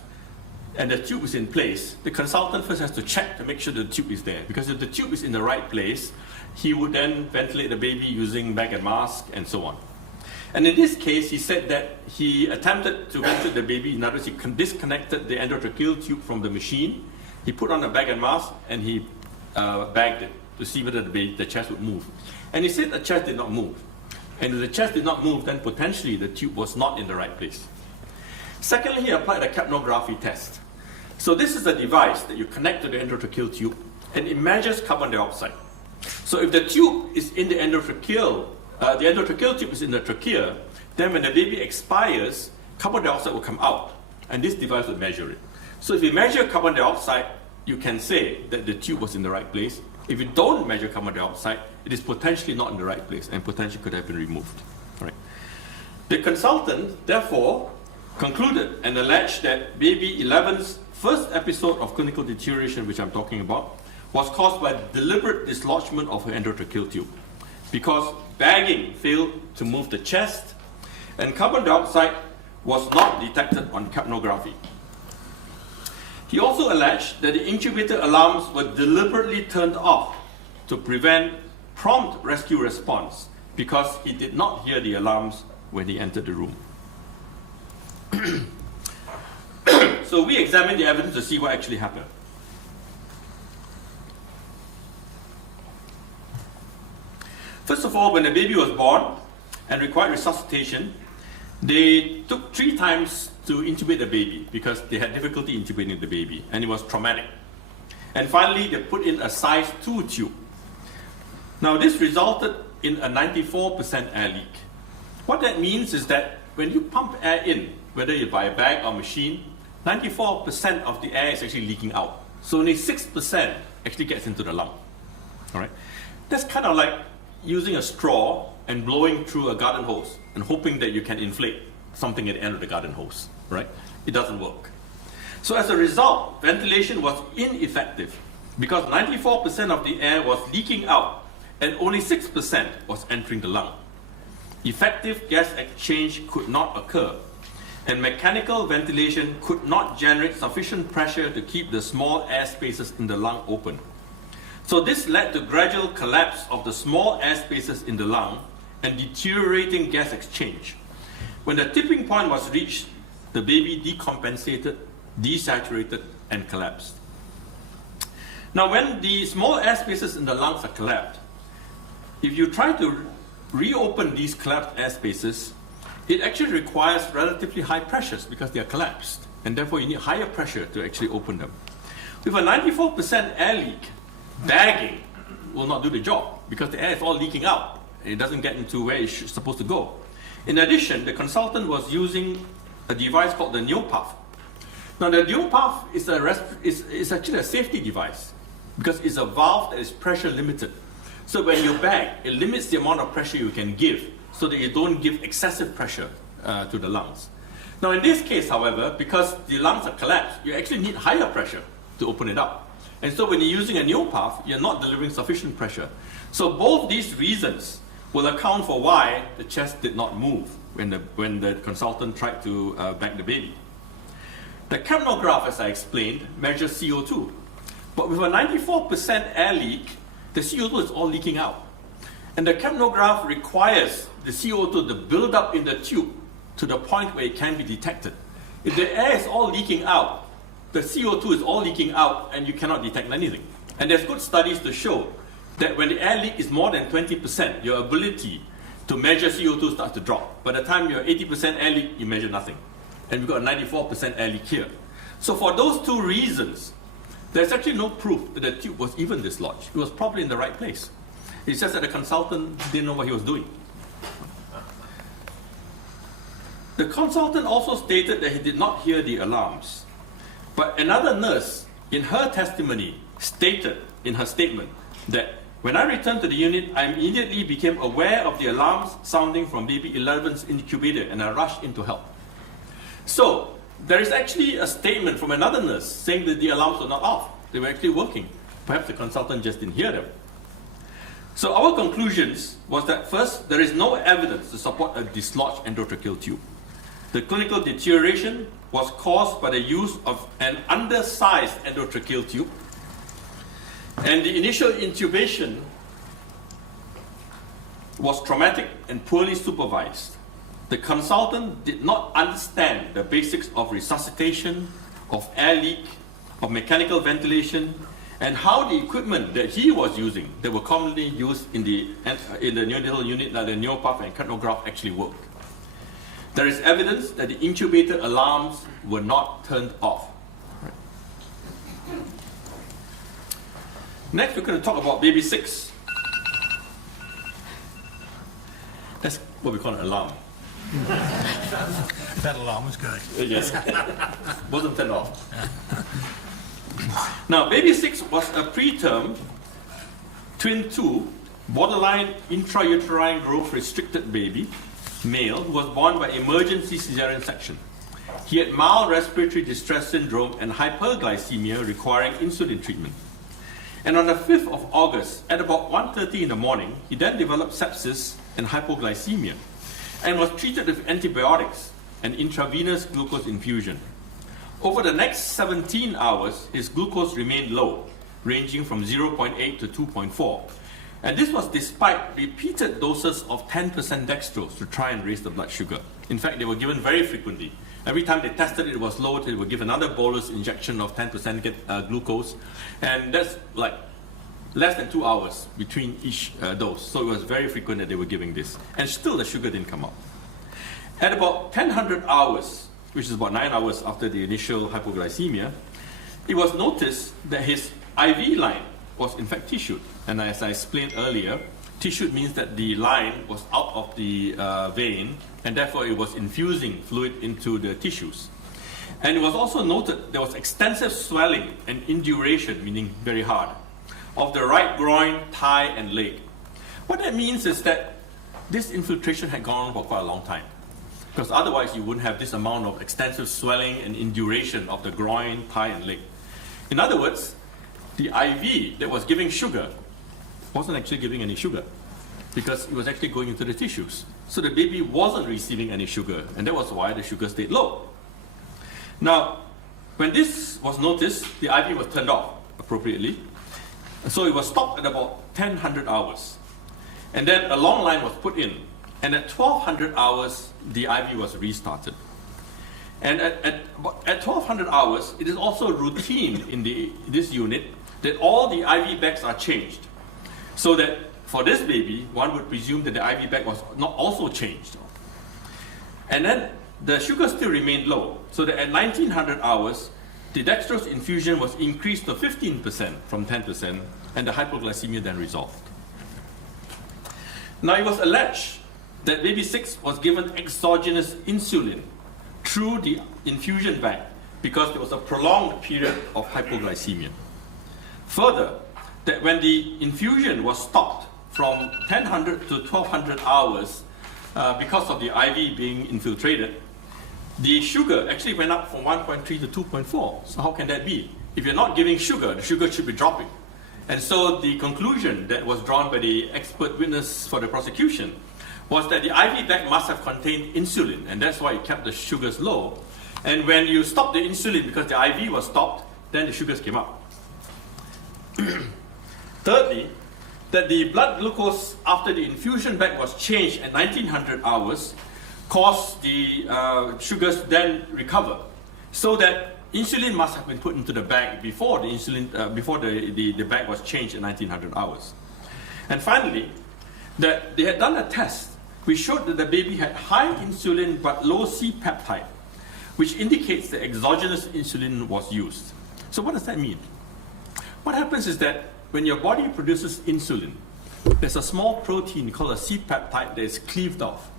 and the tube is in place, the consultant first has to check to make sure the tube is there. Because if the tube is in the right place, he would then ventilate the baby using bag and mask and so on. And in this case, he said that he attempted to ventilate the baby. In other words, he disconnected the endotracheal tube from the machine. He put on a bag and mask and he bagged it to see whether the chest would move. And he said the chest did not move. And if the chest did not move, then potentially the tube was not in the right place. Secondly, he applied a capnography test. So this is a device that you connect to the endotracheal tube, and it measures carbon dioxide. So if the tube is in the endotracheal tube is in the trachea, then when the baby expires, carbon dioxide will come out, and this device will measure it. So if you measure carbon dioxide, you can say that the tube was in the right place. If you don't measure carbon dioxide, it is potentially not in the right place and potentially could have been removed. All right. The consultant, therefore, concluded and alleged that baby 11's first episode of clinical deterioration, which I'm talking about, was caused by deliberate dislodgement of her endotracheal tube because bagging failed to move the chest and carbon dioxide was not detected on capnography. He also alleged that the incubator alarms were deliberately turned off to prevent prompt rescue response because he did not hear the alarms when he entered the room. So we examined the evidence to see what actually happened. First of all, when the baby was born and required resuscitation, they took 3 times to intubate the baby because they had difficulty intubating the baby and it was traumatic. And finally, they put in a size 2 tube. Now this resulted in a 94% air leak. What that means is that when you pump air in, whether you buy a bag or machine, 94% of the air is actually leaking out. So only 6% actually gets into the lung. All right? That's kind of like using a straw and blowing through a garden hose and hoping that you can inflate something at the end of the garden hose. right? It doesn't work. So as a result, ventilation was ineffective because 94% of the air was leaking out and only 6% was entering the lung. Effective gas exchange could not occur, and mechanical ventilation could not generate sufficient pressure to keep the small air spaces in the lung open. So this led to gradual collapse of the small air spaces in the lung and deteriorating gas exchange. When the tipping point was reached, the baby decompensated, desaturated, and collapsed. Now, when the small air spaces in the lungs are collapsed, if you try to reopen these collapsed air spaces, it actually requires relatively high pressures because they are collapsed, and therefore you need higher pressure to actually open them. With a 94% air leak, bagging will not do the job because the air is all leaking out. It doesn't get into where it's supposed to go. In addition, the consultant was using a device called the neopuff. Now, the neopuff is actually a safety device because it's a valve that is pressure limited. So when you bag, it limits the amount of pressure you can give so that you don't give excessive pressure to the lungs. Now, in this case, however, because the lungs are collapsed, you actually need higher pressure to open it up. And so when you're using a neopuff, you're not delivering sufficient pressure. So both these reasons will account for why the chest did not move when the consultant tried to bag the baby. The capnograph, as I explained, measures CO2. But with a 94% air leak, the CO2 is all leaking out. And the capnograph requires the CO2 to build up in the tube to the point where it can be detected. If the air is all leaking out, the CO2 is all leaking out and you cannot detect anything. And there's good studies to show that when the air leak is more than 20%, your ability to measure CO2 starts to drop. By the time you're 80% air leak, you measure nothing. And we've got a 94% air leak here. So for those two reasons, there's actually no proof that the tube was even dislodged. It was probably in the right place. It's just that the consultant didn't know what he was doing. The consultant also stated that he did not hear the alarms. But another nurse, in her testimony, stated in her statement that when I returned to the unit, I immediately became aware of the alarms sounding from baby 11's incubator and I rushed in to help. So there is actually a statement from another nurse saying that the alarms were not off. They were actually working. Perhaps the consultant just didn't hear them. So our conclusions was that first, there is no evidence to support a dislodged endotracheal tube. The clinical deterioration was caused by the use of an undersized endotracheal tube, and the initial intubation was traumatic and poorly supervised. The consultant did not understand the basics of resuscitation, of air leak, of mechanical ventilation, and how the equipment that he was using, that were commonly used in the neonatal unit, like the neopuff and capnograph, actually worked. There is evidence that the incubator alarms were not turned off. Right. Next, we're going to talk about baby 6. That's what we call an alarm. That alarm was good. Yes. Wasn't turned off. Now, baby 6 was a preterm twin 2 borderline intrauterine growth restricted baby, male, who was born by emergency cesarean section. He had mild respiratory distress syndrome and hyperglycemia requiring insulin treatment. And on the 5th of August, at about 1:30 in the morning, he then developed sepsis and hypoglycemia and was treated with antibiotics and intravenous glucose infusion. Over the next 17 hours, his glucose remained low, ranging from 0.8 to 2.4. And this was despite repeated doses of 10% dextrose to try and raise the blood sugar. In fact, they were given very frequently. Every time they tested it was low, they would give another bolus injection of 10% glucose. And that's like less than 2 hours between each dose. So it was very frequent that they were giving this. And still the sugar didn't come up. At about 1000 hours, which is about 9 hours after the initial hypoglycemia, it was noticed that his IV line was in fact tissued. And as I explained earlier, tissued means that the line was out of the vein, and therefore it was infusing fluid into the tissues. And it was also noted there was extensive swelling and induration, meaning very hard, of the right groin, thigh, and leg. What that means is that this infiltration had gone on for quite a long time. because otherwise you wouldn't have this amount of extensive swelling and induration of the groin, thigh, and leg. In other words, the IV that was giving sugar wasn't actually giving any sugar because it was actually going into the tissues. So the baby wasn't receiving any sugar, and that was why the sugar stayed low. Now, when this was noticed, the IV was turned off appropriately. So it was stopped at about 1000 hours. And then a long line was put in. And at 1200 hours, the IV was restarted. And at 1200 hours, it is also routine in this unit that all the IV bags are changed. So that for this baby, one would presume that the IV bag was not also changed. And then the sugar still remained low. So that at 1900 hours, the dextrose infusion was increased to 15% from 10%, and the hypoglycemia then resolved. Now it was alleged that baby 6 was given exogenous insulin through the infusion bag because there was a prolonged period of hypoglycemia. Further, that when the infusion was stopped from 1000 to 1200 hours because of the IV being infiltrated, the sugar actually went up from 1.3 to 2.4. So how can that be? If you're not giving sugar, the sugar should be dropping. And so the conclusion that was drawn by the expert witness for the prosecution was that the IV bag must have contained insulin, and that's why it kept the sugars low. And when you stop the insulin because the IV was stopped, then the sugars came up. Thirdly, that the blood glucose after the infusion bag was changed at 1900 hours caused the sugars then recover, so that insulin must have been put into the bag before the bag was changed at 1900 hours. And finally, that they had done a test which showed that the baby had high insulin but low C-peptide, which indicates that exogenous insulin was used. So what does that mean? What happens is that when your body produces insulin, there's a small protein called a C-peptide that is cleaved off.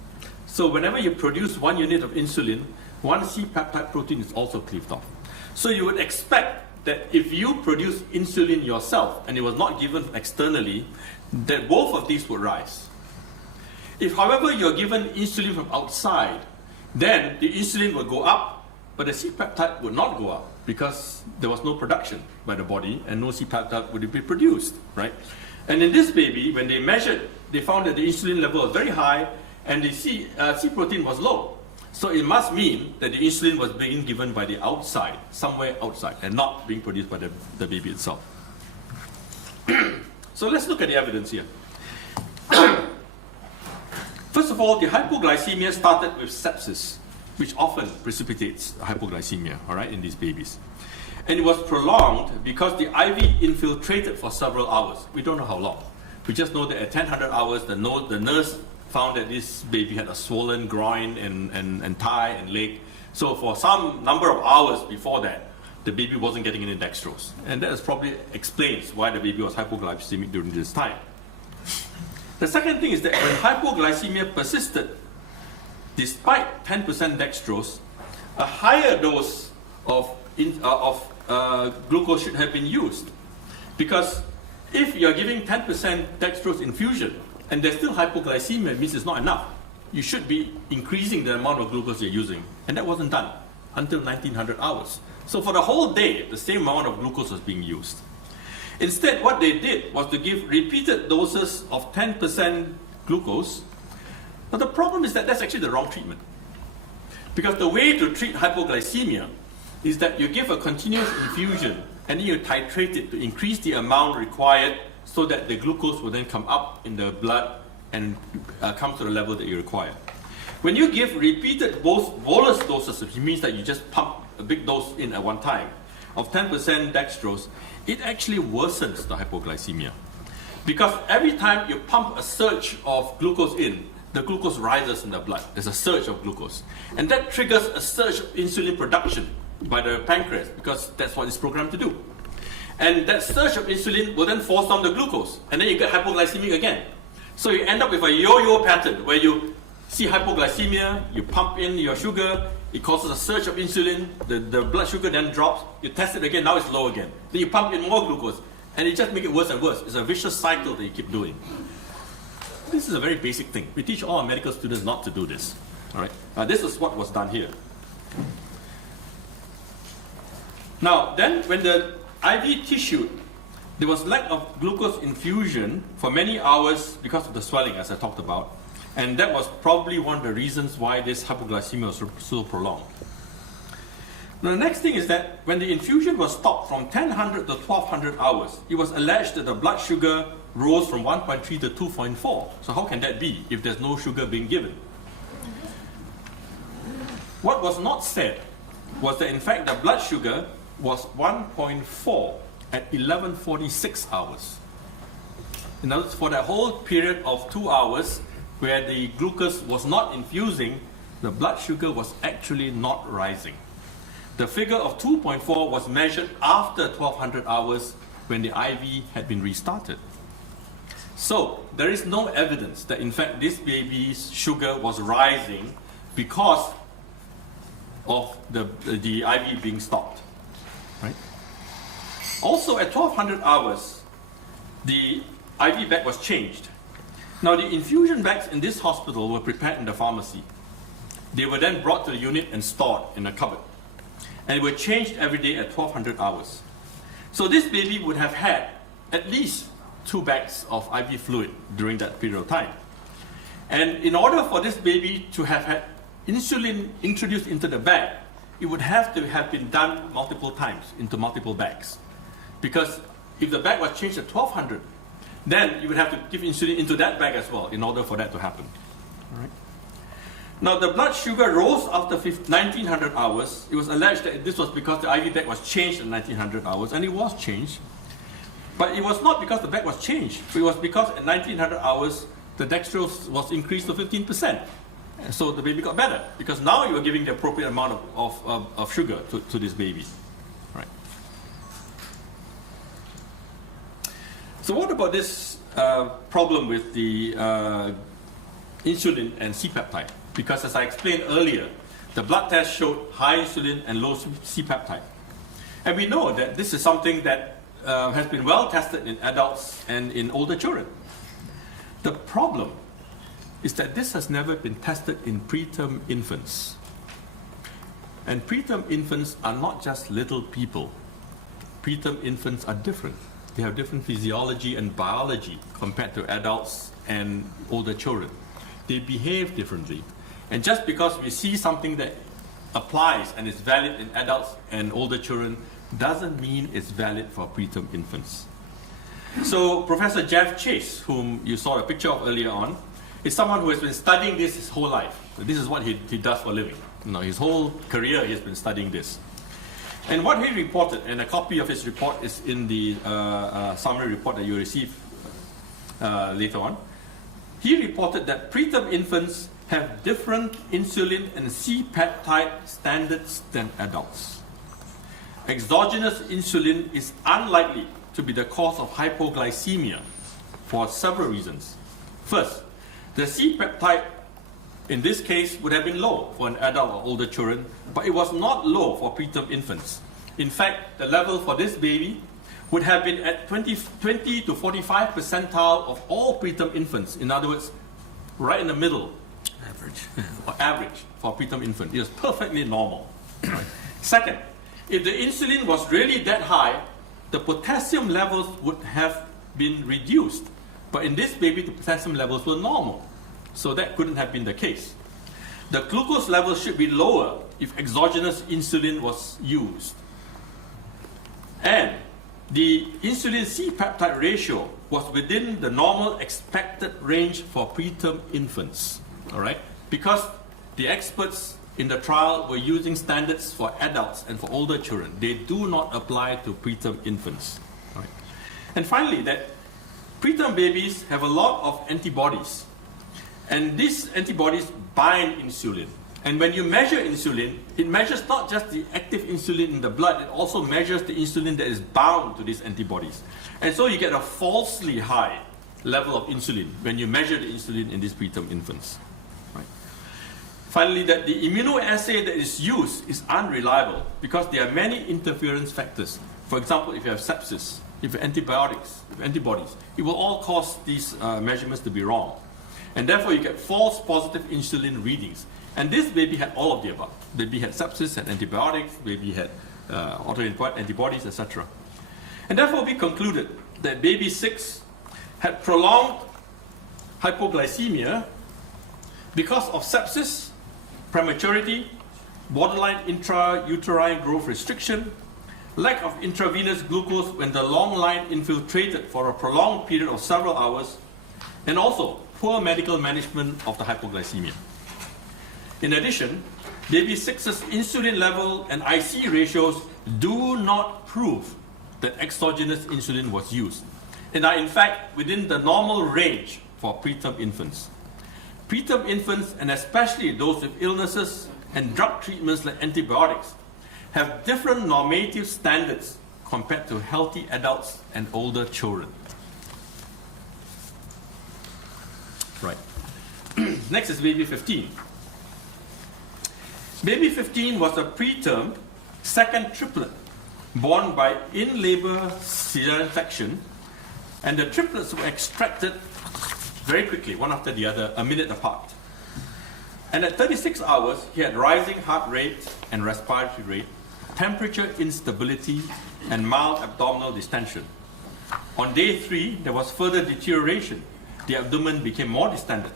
So whenever you produce 1 unit of insulin, 1 C-peptide protein is also cleaved off. So you would expect that if you produce insulin yourself and it was not given externally, that both of these would rise. If, however, you're given insulin from outside, then the insulin will go up, but the C-peptide would not go up because there was no production by the body and no C-peptide would be produced, right? And in this baby, when they measured, they found that the insulin level was very high and the C protein was low. So it must mean that the insulin was being given by the outside, somewhere outside, and not being produced by the baby itself. So let's look at the evidence here. First of all, the hypoglycemia started with sepsis, which often precipitates hypoglycemia, all right, in these babies. And it was prolonged because the IV infiltrated for several hours. We don't know how long. We just know that at 1000 hours, the nurse found that this baby had a swollen groin and thigh and leg. So for some number of hours before that, the baby wasn't getting any dextrose. And that probably explains why the baby was hypoglycemic during this time. The second thing is that when hypoglycemia persisted, despite 10% dextrose, a higher dose of glucose should have been used. Because if you're giving 10% dextrose infusion and there's still hypoglycemia, it means it's not enough. You should be increasing the amount of glucose you're using. And that wasn't done until 1900 hours. So for the whole day, the same amount of glucose was being used. Instead, what they did was to give repeated doses of 10% glucose. But the problem is that that's actually the wrong treatment. Because the way to treat hypoglycemia is that you give a continuous infusion and then you titrate it to increase the amount required so that the glucose will then come up in the blood and come to the level that you require. When you give repeated bolus doses, which means that you just pump a big dose in at one time, of 10% dextrose, it actually worsens the hypoglycemia. Because every time you pump a surge of glucose in, the glucose rises in the blood. There's a surge of glucose. And that triggers a surge of insulin production by the pancreas, because that's what it's programmed to do. And that surge of insulin will then force down the glucose, and then you get hypoglycemic again. So you end up with a yo-yo pattern where you see hypoglycemia, you pump in your sugar, it causes a surge of insulin, the blood sugar then drops, you test it again, now it's low again. Then you pump in more glucose, and it just makes it worse and worse. It's a vicious cycle that you keep doing. This is a very basic thing. We teach all our medical students not to do this. All right. This is what was done here. Now, then when the IV tissue, there was lack of glucose infusion for many hours because of the swelling, as I talked about. And that was probably one of the reasons why this hypoglycemia was so prolonged. Now, the next thing is that when the infusion was stopped from 1000 to 1200 hours, it was alleged that the blood sugar rose from 1.3 to 2.4. So how can that be if there's no sugar being given? What was not said was that in fact the blood sugar was 1.4 at 1146 hours. In other words, for the whole period of 2 hours where the glucose was not infusing, the blood sugar was actually not rising. The figure of 2.4 was measured after 1200 hours when the IV had been restarted. So there is no evidence that in fact this baby's sugar was rising because of the IV being stopped. Right? Also at 1200 hours, the IV bag was changed. Now the infusion bags in this hospital were prepared in the pharmacy. They were then brought to the unit and stored in a cupboard. And they were changed every day at 1200 hours. So this baby would have had at least 2 bags of IV fluid during that period of time. And in order for this baby to have had insulin introduced into the bag, it would have to have been done multiple times into multiple bags. Because if the bag was changed at 1200, then you would have to give insulin into that bag as well in order for that to happen. All right. Now the blood sugar rose after 1900 hours. It was alleged that this was because the IV bag was changed at 1900 hours, and it was changed. But it was not because the bag was changed. It was because at 1900 hours, the dextrose was increased to 15%. And so the baby got better, because now you are giving the appropriate amount of sugar to this baby. Right. So what about this problem with the insulin and C-peptide? Because as I explained earlier, the blood test showed high insulin and low C-peptide. And we know that this is something that has been well tested in adults and in older children. The problem is that this has never been tested in preterm infants. And preterm infants are not just little people. Preterm infants are different. They have different physiology and biology compared to adults and older children. They behave differently. And just because we see something that applies and is valid in adults and older children doesn't mean it's valid for preterm infants. So Professor Jeff Chase, whom you saw a picture of earlier on, is someone who has been studying this his whole life. So this is what he does for a living. You know, his whole career he has been studying this. And what he reported, and a copy of his report is in the summary report that you receive later on, he reported that preterm infants have different insulin and C-peptide standards than adults. Exogenous insulin is unlikely to be the cause of hypoglycemia for several reasons. First, the C-peptide in this case would have been low for an adult or older children, but it was not low for preterm infants. In fact, the level for this baby would have been at 20 to 45 percentile of all preterm infants. In other words, right in the middle. Average. Or average for a preterm infant. It was perfectly normal. Second, if the insulin was really that high, the potassium levels would have been reduced. But in this baby, the potassium levels were normal. So that couldn't have been the case. The glucose level should be lower if exogenous insulin was used. And the insulin C-peptide ratio was within the normal expected range for preterm infants. All right? Because the experts in the trial were using standards for adults and for older children. They do not apply to preterm infants. All right? And finally, that preterm babies have a lot of antibodies. And these antibodies bind insulin. And when you measure insulin, it measures not just the active insulin in the blood, it also measures the insulin that is bound to these antibodies. And so you get a falsely high level of insulin when you measure the insulin in these preterm infants. Right? Finally, that the immunoassay that is used is unreliable because there are many interference factors. For example, if you have sepsis, if you have antibiotics, if you have antibodies, it will all cause these measurements to be wrong. And therefore, you get false positive insulin readings. And this baby had all of the above. Baby had sepsis, had antibiotics, baby had autoimmune antibodies, etc. And therefore, we concluded that baby 6 had prolonged hypoglycemia because of sepsis, prematurity, borderline intrauterine growth restriction, lack of intravenous glucose when the long line infiltrated for a prolonged period of several hours, and also poor medical management of the hypoglycemia. In addition, baby 6's insulin level and IC ratios do not prove that exogenous insulin was used, and are in fact within the normal range for preterm infants. Preterm infants, and especially those with illnesses and drug treatments like antibiotics, have different normative standards compared to healthy adults and older children. Right. Next is baby 15. Baby 15 was a preterm second triplet born by in-labor cesarean section, and the triplets were extracted very quickly, one after the other, a minute apart. And at 36 hours, he had rising heart rate and respiratory rate, temperature instability, and mild abdominal distension. On day 3, there was further deterioration. The abdomen became more distended.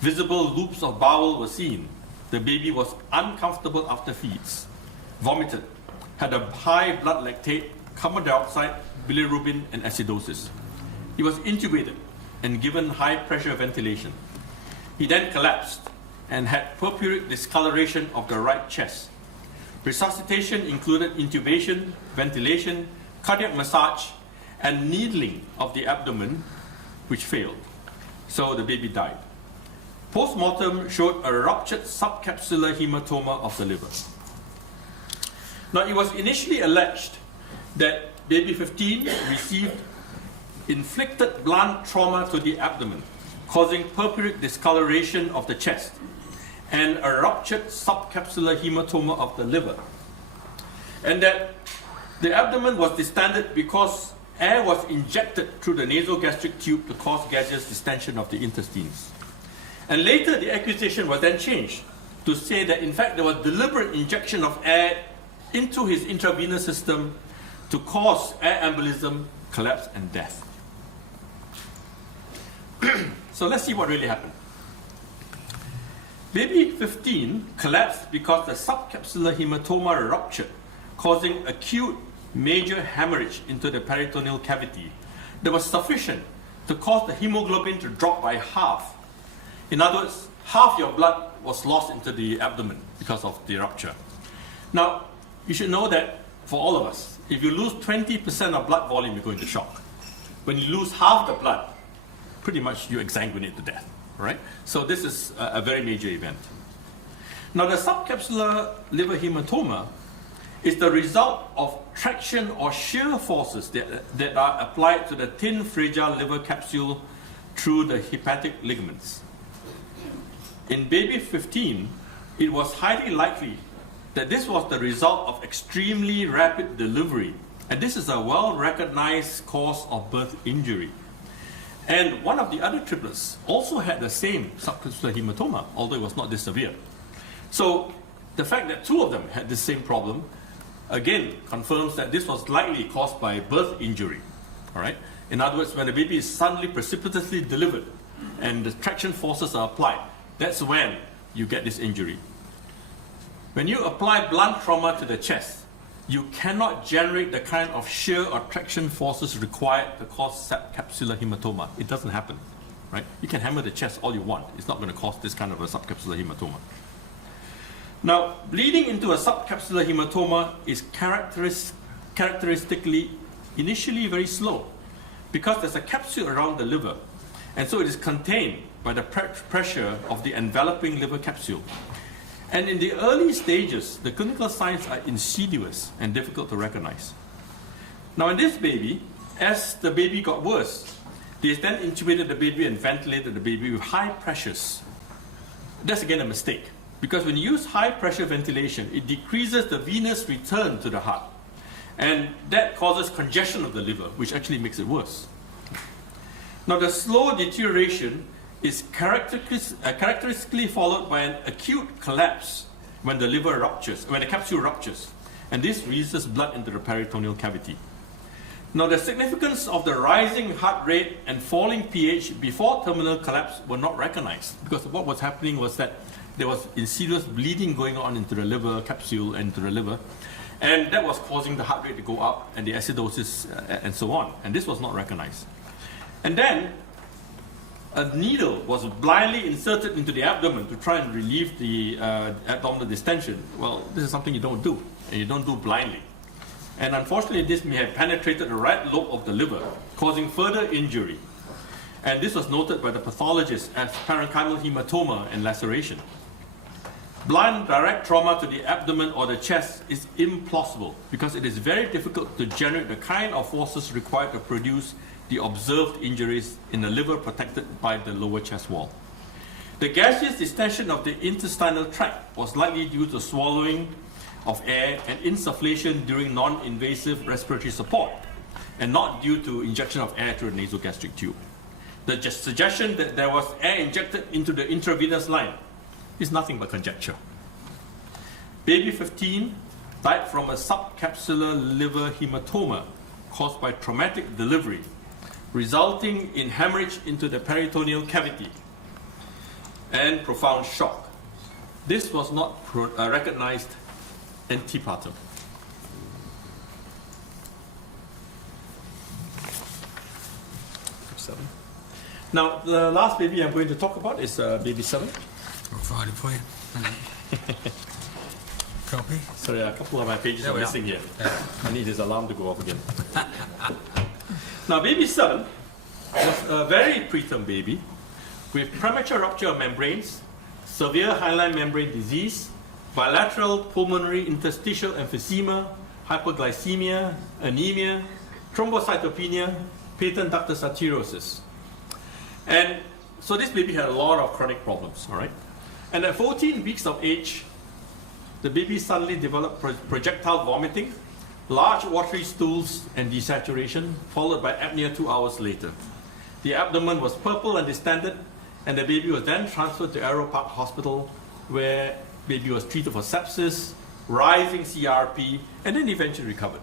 Visible loops of bowel were seen. The baby was uncomfortable after feeds, vomited, had a high blood lactate, carbon dioxide, bilirubin, and acidosis. He was intubated and given high-pressure ventilation. He then collapsed and had purpuric discoloration of the right chest. Resuscitation included intubation, ventilation, cardiac massage, and needling of the abdomen, which failed. So the baby died. Post-mortem showed a ruptured subcapsular hematoma of the liver. Now, it was initially alleged that baby 15 received inflicted blunt trauma to the abdomen, causing purpuric discoloration of the chest and a ruptured subcapsular hematoma of the liver, and that the abdomen was distended because air was injected through the nasogastric tube to cause gaseous distension of the intestines. And later, the accusation was then changed to say that, in fact, there was deliberate injection of air into his intravenous system to cause air embolism, collapse, and death. So let's see what really happened. Baby 15 collapsed because the subcapsular hematoma ruptured, causing acute major hemorrhage into the peritoneal cavity that was sufficient to cause the hemoglobin to drop by half. In other words, half your blood was lost into the abdomen because of the rupture. Now, you should know that for all of us, if you lose 20% of blood volume, you're going to shock. When you lose half the blood, pretty much you exsanguinate to death, right? So this is a very major event. Now, the subcapsular liver hematoma is the result of traction or shear forces that are applied to the thin, fragile liver capsule through the hepatic ligaments. In baby 15, it was highly likely that this was the result of extremely rapid delivery, and this is a well-recognized cause of birth injury. And one of the other triplets also had the same subcapsular hematoma, although it was not this severe. So the fact that 2 of them had the same problem, again, confirms that this was likely caused by birth injury. All right? In other words, when the baby is suddenly precipitously delivered and the traction forces are applied, that's when you get this injury. When you apply blunt trauma to the chest, you cannot generate the kind of shear or traction forces required to cause subcapsular hematoma. It doesn't happen, right? You can hammer the chest all you want. It's not going to cause this kind of a subcapsular hematoma. Now, bleeding into a subcapsular hematoma is characteristically initially very slow because there's a capsule around the liver, and so it is contained by the pressure of the enveloping liver capsule. And in the early stages, the clinical signs are insidious and difficult to recognize. Now, in this baby, as the baby got worse, they then intubated the baby and ventilated the baby with high pressures. That's again a mistake, because when you use high pressure ventilation, it decreases the venous return to the heart. And that causes congestion of the liver, which actually makes it worse. Now, the slow deterioration is characteristically followed by an acute collapse when the liver ruptures, when the capsule ruptures, and this releases blood into the peritoneal cavity. Now, the significance of the rising heart rate and falling pH before terminal collapse were not recognized, because what was happening was that there was insidious bleeding going on into the liver capsule and into the liver, and that was causing the heart rate to go up and the acidosis and so on, and this was not recognized. And then a needle was blindly inserted into the abdomen to try and relieve the abdominal distension. Well, this is something you don't do, and you don't do blindly. And unfortunately, this may have penetrated the right lobe of the liver, causing further injury. And this was noted by the pathologist as parenchymal hematoma and laceration. Blunt direct trauma to the abdomen or the chest is implausible because it is very difficult to generate the kind of forces required to produce the observed injuries in the liver protected by the lower chest wall. The gaseous distension of the intestinal tract was likely due to swallowing of air and insufflation during non-invasive respiratory support, and not due to injection of air through the nasogastric tube. The suggestion that there was air injected into the intravenous line is nothing but conjecture. Baby 15 died from a subcapsular liver hematoma caused by traumatic delivery, resulting in hemorrhage into the peritoneal cavity and profound shock. This was not recognized antepartum. Seven. Now, the last baby I'm going to talk about is baby 7. I'll find it for you. Copy. Sorry, a couple of my pages are missing here. Yeah. I need this alarm to go off again. Now, baby 7 was a very preterm baby with premature rupture of membranes, severe hyaline membrane disease, bilateral pulmonary interstitial emphysema, hyperglycemia, anemia, thrombocytopenia, patent ductus arteriosus. And so this baby had a lot of chronic problems, all right? And at 14 weeks of age, the baby suddenly developed projectile vomiting, large watery stools and desaturation, followed by apnea 2 hours later. The abdomen was purple and distended, and the baby was then transferred to Arrow Park Hospital, where baby was treated for sepsis, rising CRP, and then eventually recovered.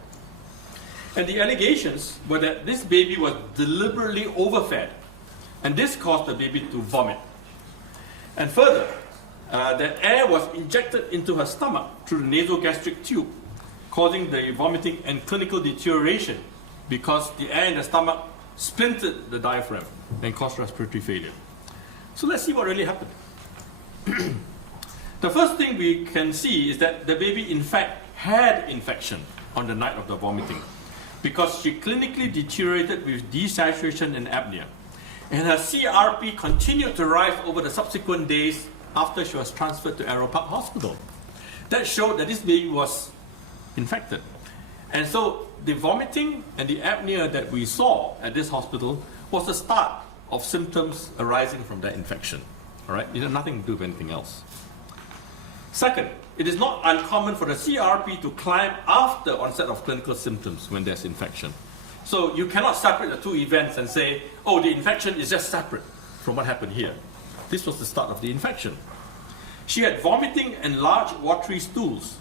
And the allegations were that this baby was deliberately overfed, and this caused the baby to vomit. And further, that air was injected into her stomach through the nasogastric tube, causing the vomiting and clinical deterioration because the air in the stomach splintered the diaphragm and caused respiratory failure. So let's see what really happened. The first thing we can see is that the baby in fact had infection on the night of the vomiting because she clinically deteriorated with desaturation and apnea. And her CRP continued to rise over the subsequent days after she was transferred to Arrow Park Hospital. That showed that this baby was infected. And so the vomiting and the apnea that we saw at this hospital was the start of symptoms arising from that infection. All right? It had nothing to do with anything else. Second, it is not uncommon for the CRP to climb after onset of clinical symptoms when there's infection. So you cannot separate the two events and say, oh, the infection is just separate from what happened here. This was the start of the infection. She had vomiting and large watery stools,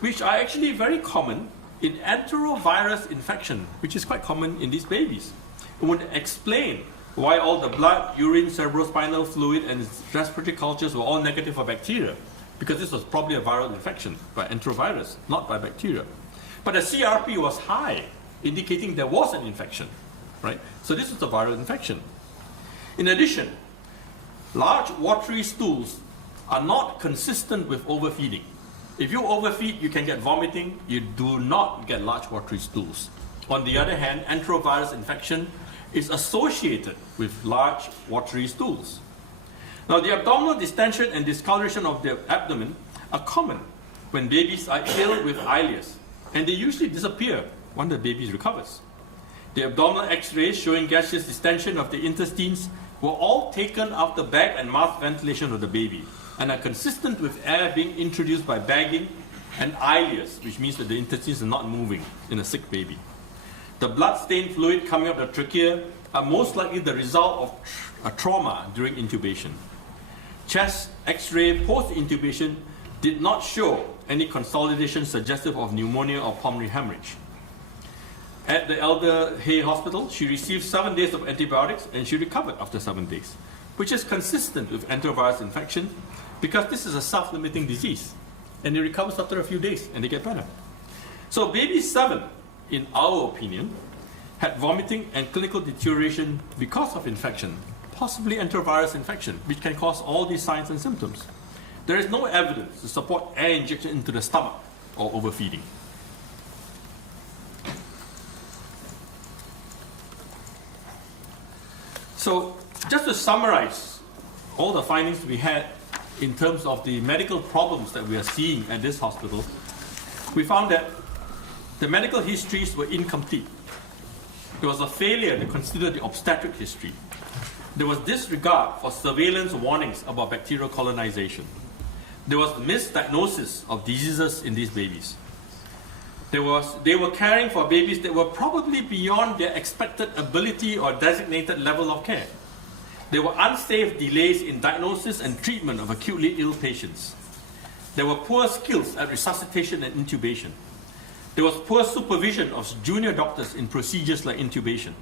which are actually very common in enterovirus infection, which is quite common in these babies. It would explain why all the blood, urine, cerebrospinal fluid, and respiratory cultures were all negative for bacteria, because this was probably a viral infection by enterovirus, not by bacteria. But the CRP was high, indicating there was an infection, right? So this was a viral infection. In addition, large watery stools are not consistent with overfeeding. If you overfeed, you can get vomiting. You do not get large watery stools. On the other hand, enterovirus infection is associated with large watery stools. Now, the abdominal distension and discoloration of the abdomen are common when babies are ill with ileus, and they usually disappear when the baby recovers. The abdominal x-rays showing gaseous distension of the intestines were all taken after bag and mouth ventilation of the baby and are consistent with air being introduced by bagging and ileus, which means that the intestines are not moving in a sick baby. the blood-stained fluid coming up the trachea are most likely the result of a trauma during intubation. Chest X-ray post-intubation did not show any consolidation suggestive of pneumonia or pulmonary hemorrhage. At the Elder Hay Hospital, she received 7 days of antibiotics and she recovered after 7 days, which is consistent with enterovirus infection because this is a self-limiting disease and it recovers after a few days and they get better. So baby 7, in our opinion, had vomiting and clinical deterioration because of infection, possibly enterovirus infection, which can cause all these signs and symptoms. There is no evidence to support air injection into the stomach or overfeeding. So, just to summarize all the findings we had in terms of the medical problems that we are seeing at this hospital, we found that the medical histories were incomplete. There was a failure to consider the obstetric history. There was disregard for surveillance warnings about bacterial colonization. There was misdiagnosis of diseases in these babies. They were caring for babies that were probably beyond their expected ability or designated level of care. There were unsafe delays in diagnosis and treatment of acutely ill patients. There were poor skills at resuscitation and intubation. There was poor supervision of junior doctors in procedures like intubation.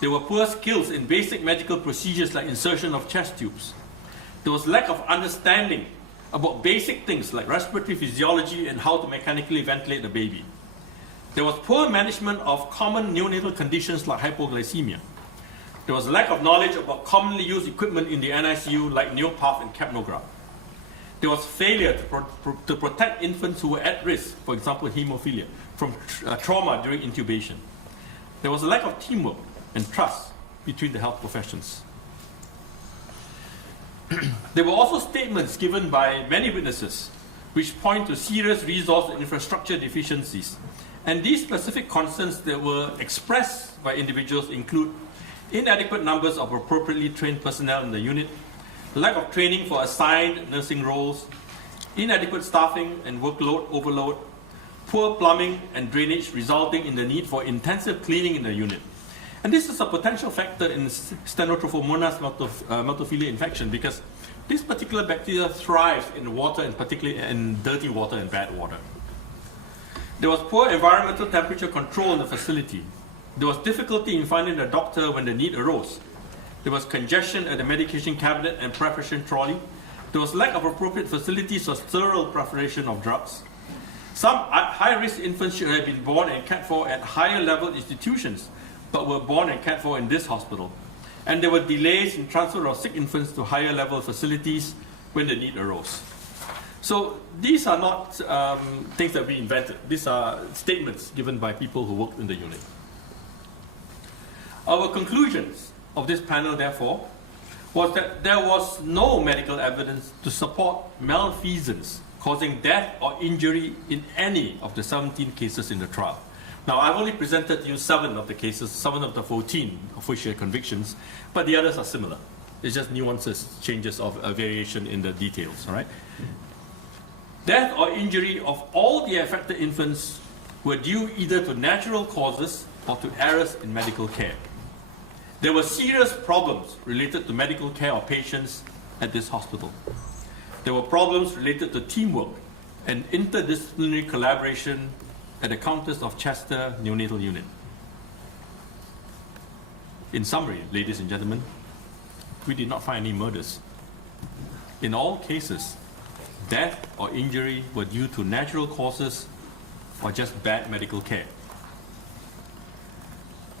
There were poor skills in basic medical procedures like insertion of chest tubes. There was lack of understanding about basic things like respiratory physiology and how to mechanically ventilate the baby. There was poor management of common neonatal conditions like hypoglycemia. There was lack of knowledge about commonly used equipment in the NICU like Neopath and capnograph. There was failure to protect infants who were at risk, for example hemophilia, from trauma during intubation. There was a lack of teamwork and trust between the health professions. There were also statements given by many witnesses which point to serious resource and infrastructure deficiencies. And these specific concerns that were expressed by individuals include inadequate numbers of appropriately trained personnel in the unit, lack of training for assigned nursing roles, inadequate staffing and workload overload, poor plumbing and drainage resulting in the need for intensive cleaning in the unit. And this is a potential factor in Stenotrophomonas maltophilia infection because this particular bacteria thrives in water, and particularly in dirty water and bad water. There was poor environmental temperature control in the facility. There was difficulty in finding a doctor when the need arose. There was congestion at the medication cabinet and preparation trolley. There was lack of appropriate facilities for sterile preparation of drugs. Some high-risk infants should have been born and cared for at higher level institutions, but were born and cared for in this hospital. And there were delays in transfer of sick infants to higher level facilities when the need arose. So these are not things that we invented. These are statements given by people who worked in the unit. Our conclusions of this panel, therefore, was that there was no medical evidence to support malfeasance causing death or injury in any of the 17 cases in the trial. Now, I've only presented you 7 of the cases, 7 of the 14 official convictions, but the others are similar. It's just nuances, changes of variation in the details, all right? Death or injury of all the affected infants were due either to natural causes or to errors in medical care. There were serious problems related to medical care of patients at this hospital. There were problems related to teamwork and interdisciplinary collaboration at the Countess of Chester Neonatal Unit. In summary, ladies and gentlemen, we did not find any murders. In all cases, death or injury were due to natural causes or just bad medical care.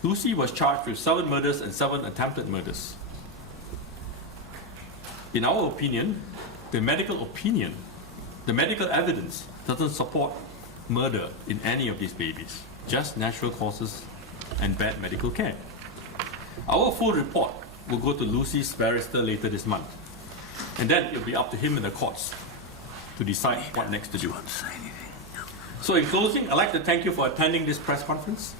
Lucy was charged with 7 murders and 7 attempted murders. In our opinion, the medical evidence doesn't support murder in any of these babies, just natural causes and bad medical care. Our full report will go to Lucy's barrister later this month, and then it'll be up to him in the courts to decide what next to do. So in closing, I'd like to thank you for attending this press conference.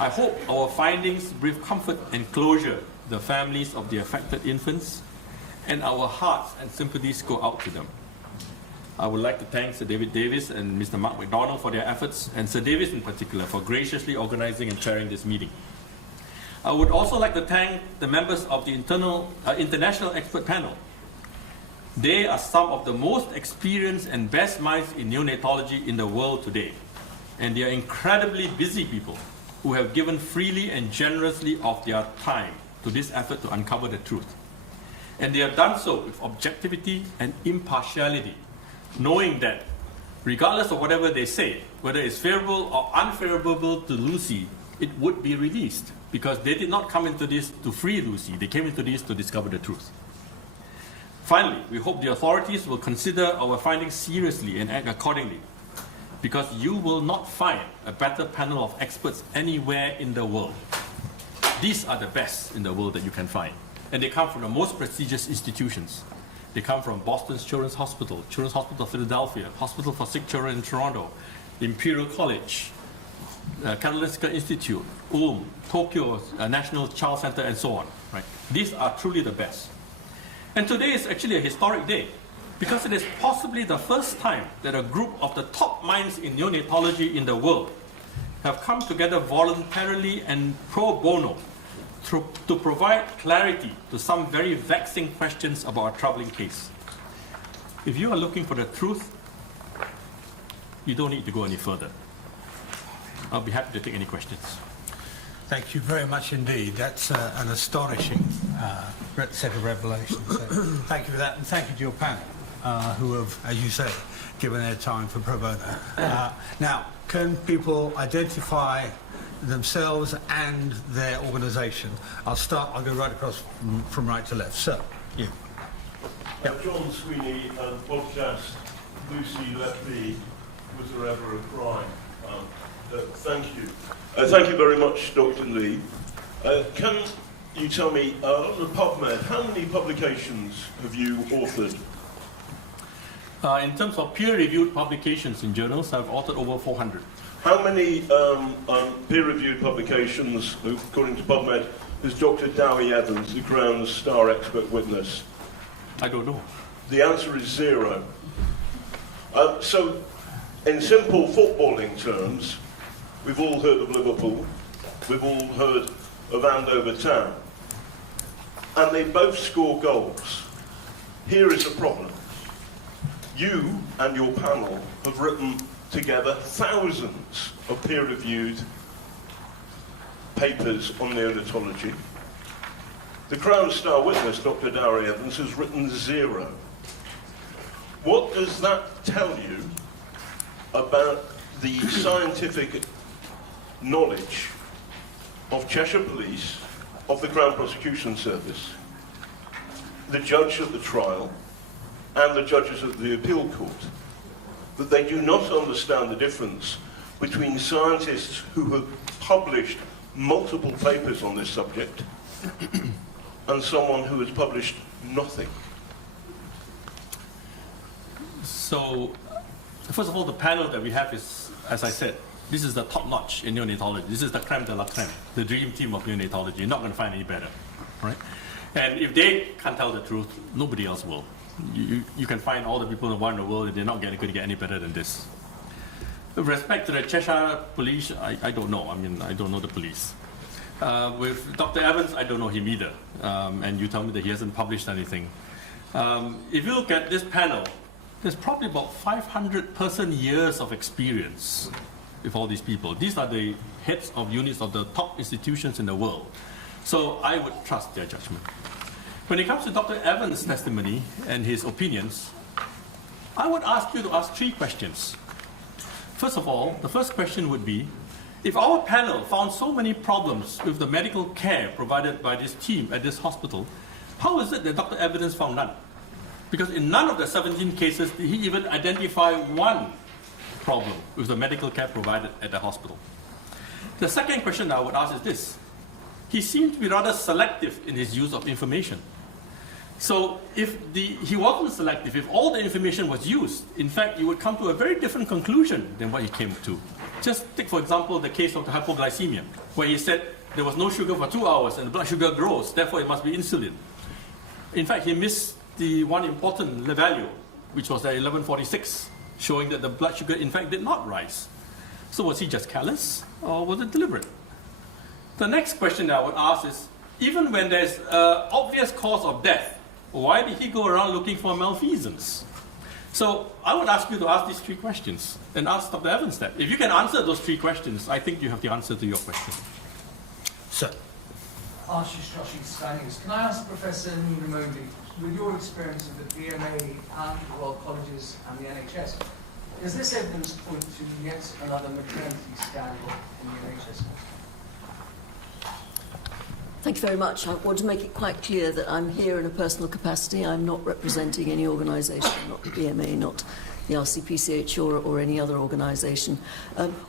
I hope our findings bring comfort and closure to the families of the affected infants, and our hearts and sympathies go out to them. I would like to thank Sir David Davis and Mr. Mark McDonald for their efforts, and Sir Davis in particular for graciously organizing and chairing this meeting. I would also like to thank the members of the International Expert Panel. They are some of the most experienced and best minds in neonatology in the world today. And they are incredibly busy people who have given freely and generously of their time to this effort to uncover the truth. And they have done so with objectivity and impartiality, knowing that regardless of whatever they say, whether it's favorable or unfavorable to Lucy, it would be released, because they did not come into this to free Lucy, they came into this to discover the truth. Finally, we hope the authorities will consider our findings seriously and act accordingly, because you will not find a better panel of experts anywhere in the world. These are the best in the world that you can find, and they come from the most prestigious institutions. They come from Boston's Children's Hospital, Children's Hospital of Philadelphia, Hospital for Sick Children in Toronto, Imperial College, Karolinska Institute, Ulm, Tokyo National Child Center, and so on. Right? These are truly the best. And today is actually a historic day, because it is possibly the first time that a group of the top minds in neonatology in the world have come together voluntarily and pro bono to provide clarity to some very vexing questions about a troubling case. If you are looking for the truth, you don't need to go any further. I'll be happy to take any questions. Thank you very much indeed. That's an astonishing set of revelations. So thank you for that, and thank you to your panel, who have, as you say, given their time for pro bono. Now, can people identify themselves and their organisation? I'll go right across from right to left. Sir, you. Yep. John Sweeney, podcast Lucy Letby, Was There Ever a Crime? Thank you. Thank you very much, Dr. Lee. Can you tell me, on the PubMed, how many publications have you authored? In terms of peer-reviewed publications in journals, I've authored over 400. How many peer-reviewed publications, according to PubMed, has Dr. Dowie Evans, the Crown's star expert witness? I don't know. The answer is 0. So, in simple footballing terms, we've all heard of Liverpool, we've all heard of Andover Town, and they both score goals. Here is the problem. You and your panel have written together thousands of peer-reviewed papers on neonatology. The Crown star witness, Dr. Dowie Evans, has written 0. What does that tell you about the scientific knowledge of Cheshire Police, of the Crown Prosecution Service, the judge at the trial, and the judges of the appeal court, that they do not understand the difference between scientists who have published multiple papers on this subject and someone who has published nothing? So, first of all, the panel that we have is, as I said, this is the top notch in neonatology. This is the creme de la creme, the dream team of neonatology. You're not going to find any better, right? And if they can't tell the truth, nobody else will. You can find all the people in the world, and they're not going to get any better than this. With respect to the Cheshire Police, I don't know. I mean, I don't know the police. With Dr. Evans, I don't know him either. And you tell me that he hasn't published anything. If you look at this panel, there's probably about 500 person years of experience with all these people. These are the heads of units of the top institutions in the world. So I would trust their judgment. When it comes to Dr. Evans' testimony and his opinions, I would ask you to ask 3 questions. First of all, the first question would be, if our panel found so many problems with the medical care provided by this team at this hospital, how is it that Dr. Evans found none? Because in none of the 17 cases did he even identify one problem with the medical care provided at the hospital. The second question I would ask is this. He seemed to be rather selective in his use of information. So if he wasn't selective, if all the information was used, in fact, you would come to a very different conclusion than what he came to. Just take, for example, the case of the hypoglycemia, where he said there was no sugar for 2 hours and the blood sugar grows, therefore it must be insulin. In fact, he missed the one important value, which was at 11:46, showing that the blood sugar in fact did not rise. So was he just careless, or was it deliberate? The next question that I would ask is, even when there's an obvious cause of death, why did he go around looking for malfeasance? So I would ask you to ask these three questions and ask Dr. Evans that. If you can answer those three questions, I think you have the answer to your question. Sir. Ashish Joshi Spaniards. Can I ask Professor Niramondi, with your experience of the BMA and the Royal Colleges and the NHS, does this evidence point to yet another maternity scandal in the NHS? Thank you very much. I want to make it quite clear that I'm here in a personal capacity. I'm not representing any organisation, not the BMA, not the RCPCH or any other organisation.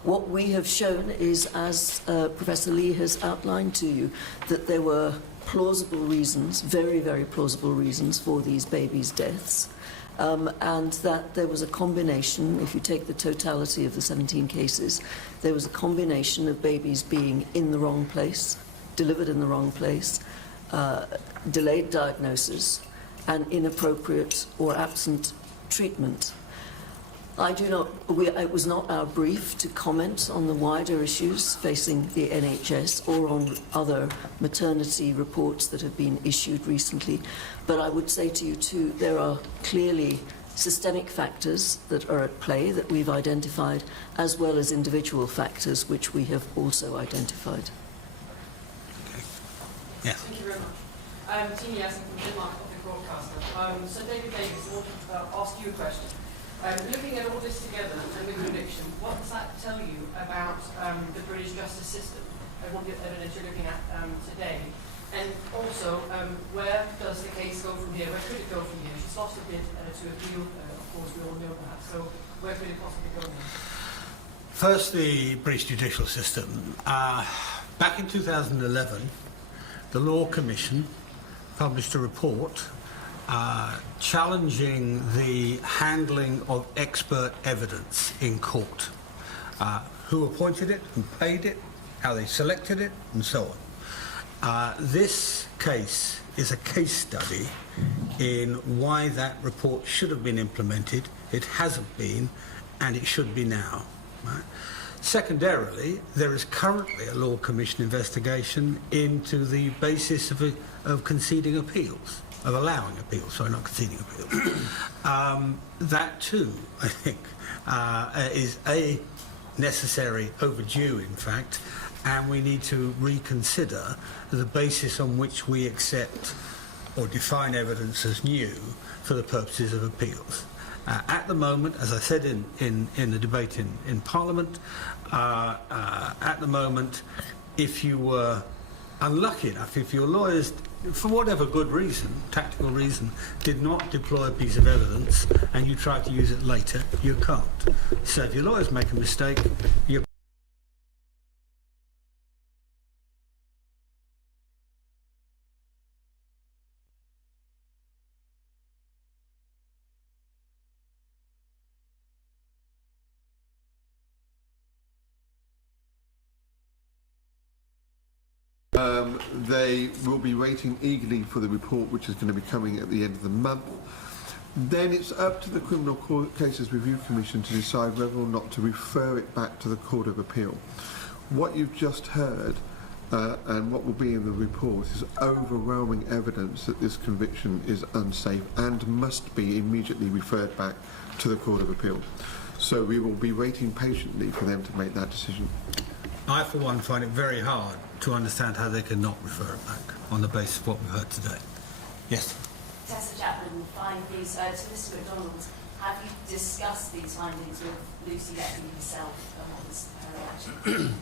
What we have shown is, as Professor Lee has outlined to you, that there were plausible reasons, very, very plausible reasons for these babies' deaths. And that there was a combination, if you take the totality of the 17 cases, there was a combination of babies being in the wrong place, delivered in the wrong place, delayed diagnosis, and inappropriate or absent treatment. It was not our brief to comment on the wider issues facing the NHS or on other maternity reports that have been issued recently. But I would say to you too, there are clearly systemic factors that are at play that we've identified, as well as individual factors which we have also identified. Yes. Thank you very much. Tina Yasin from Denmark Public Broadcaster. So David Davis, I want to ask you a question. Looking at all this together and the conviction, what does that tell you about the British justice system and what the evidence you're looking at today? And also, where does the case go from here? Where could it go from here? She's lost a bit to appeal, of course, we all know that. So where could it possibly go now? First, the British judicial system. Back in 2011, the Law Commission published a report challenging the handling of expert evidence in court. Who appointed it, who paid it, how they selected it, and so on. This case is a case study in why that report should have been implemented. It hasn't been, and it should be now. Right? Secondarily, there is currently a Law Commission investigation into the basis of conceding appeals, of allowing appeals, sorry, not conceding appeals. That too, I think, is necessary, overdue in fact, and we need to reconsider the basis on which we accept or define evidence as new for the purposes of appeals. At the moment, as I said in the debate in Parliament, at the moment, if you were unlucky enough, if your lawyers, for whatever good reason, tactical reason, did not deploy a piece of evidence and you tried to use it later, you can't. So if your lawyers make a mistake, you're They will be waiting eagerly for the report, which is going to be coming at the end of the month. Then it's up to the Criminal Cases Review Commission to decide whether or not to refer it back to the Court of Appeal. What you've just heard and what will be in the report is overwhelming evidence that this conviction is unsafe and must be immediately referred back to the Court of Appeal. So we will be waiting patiently for them to make that decision. I, for one, find it very hard to understand how they can not refer it back on the basis of what we've heard today. Yes? Tessa Chapman, findings. To Mr MacDonald, have you discussed these findings with Lucy Letby herself, and what was her reaction?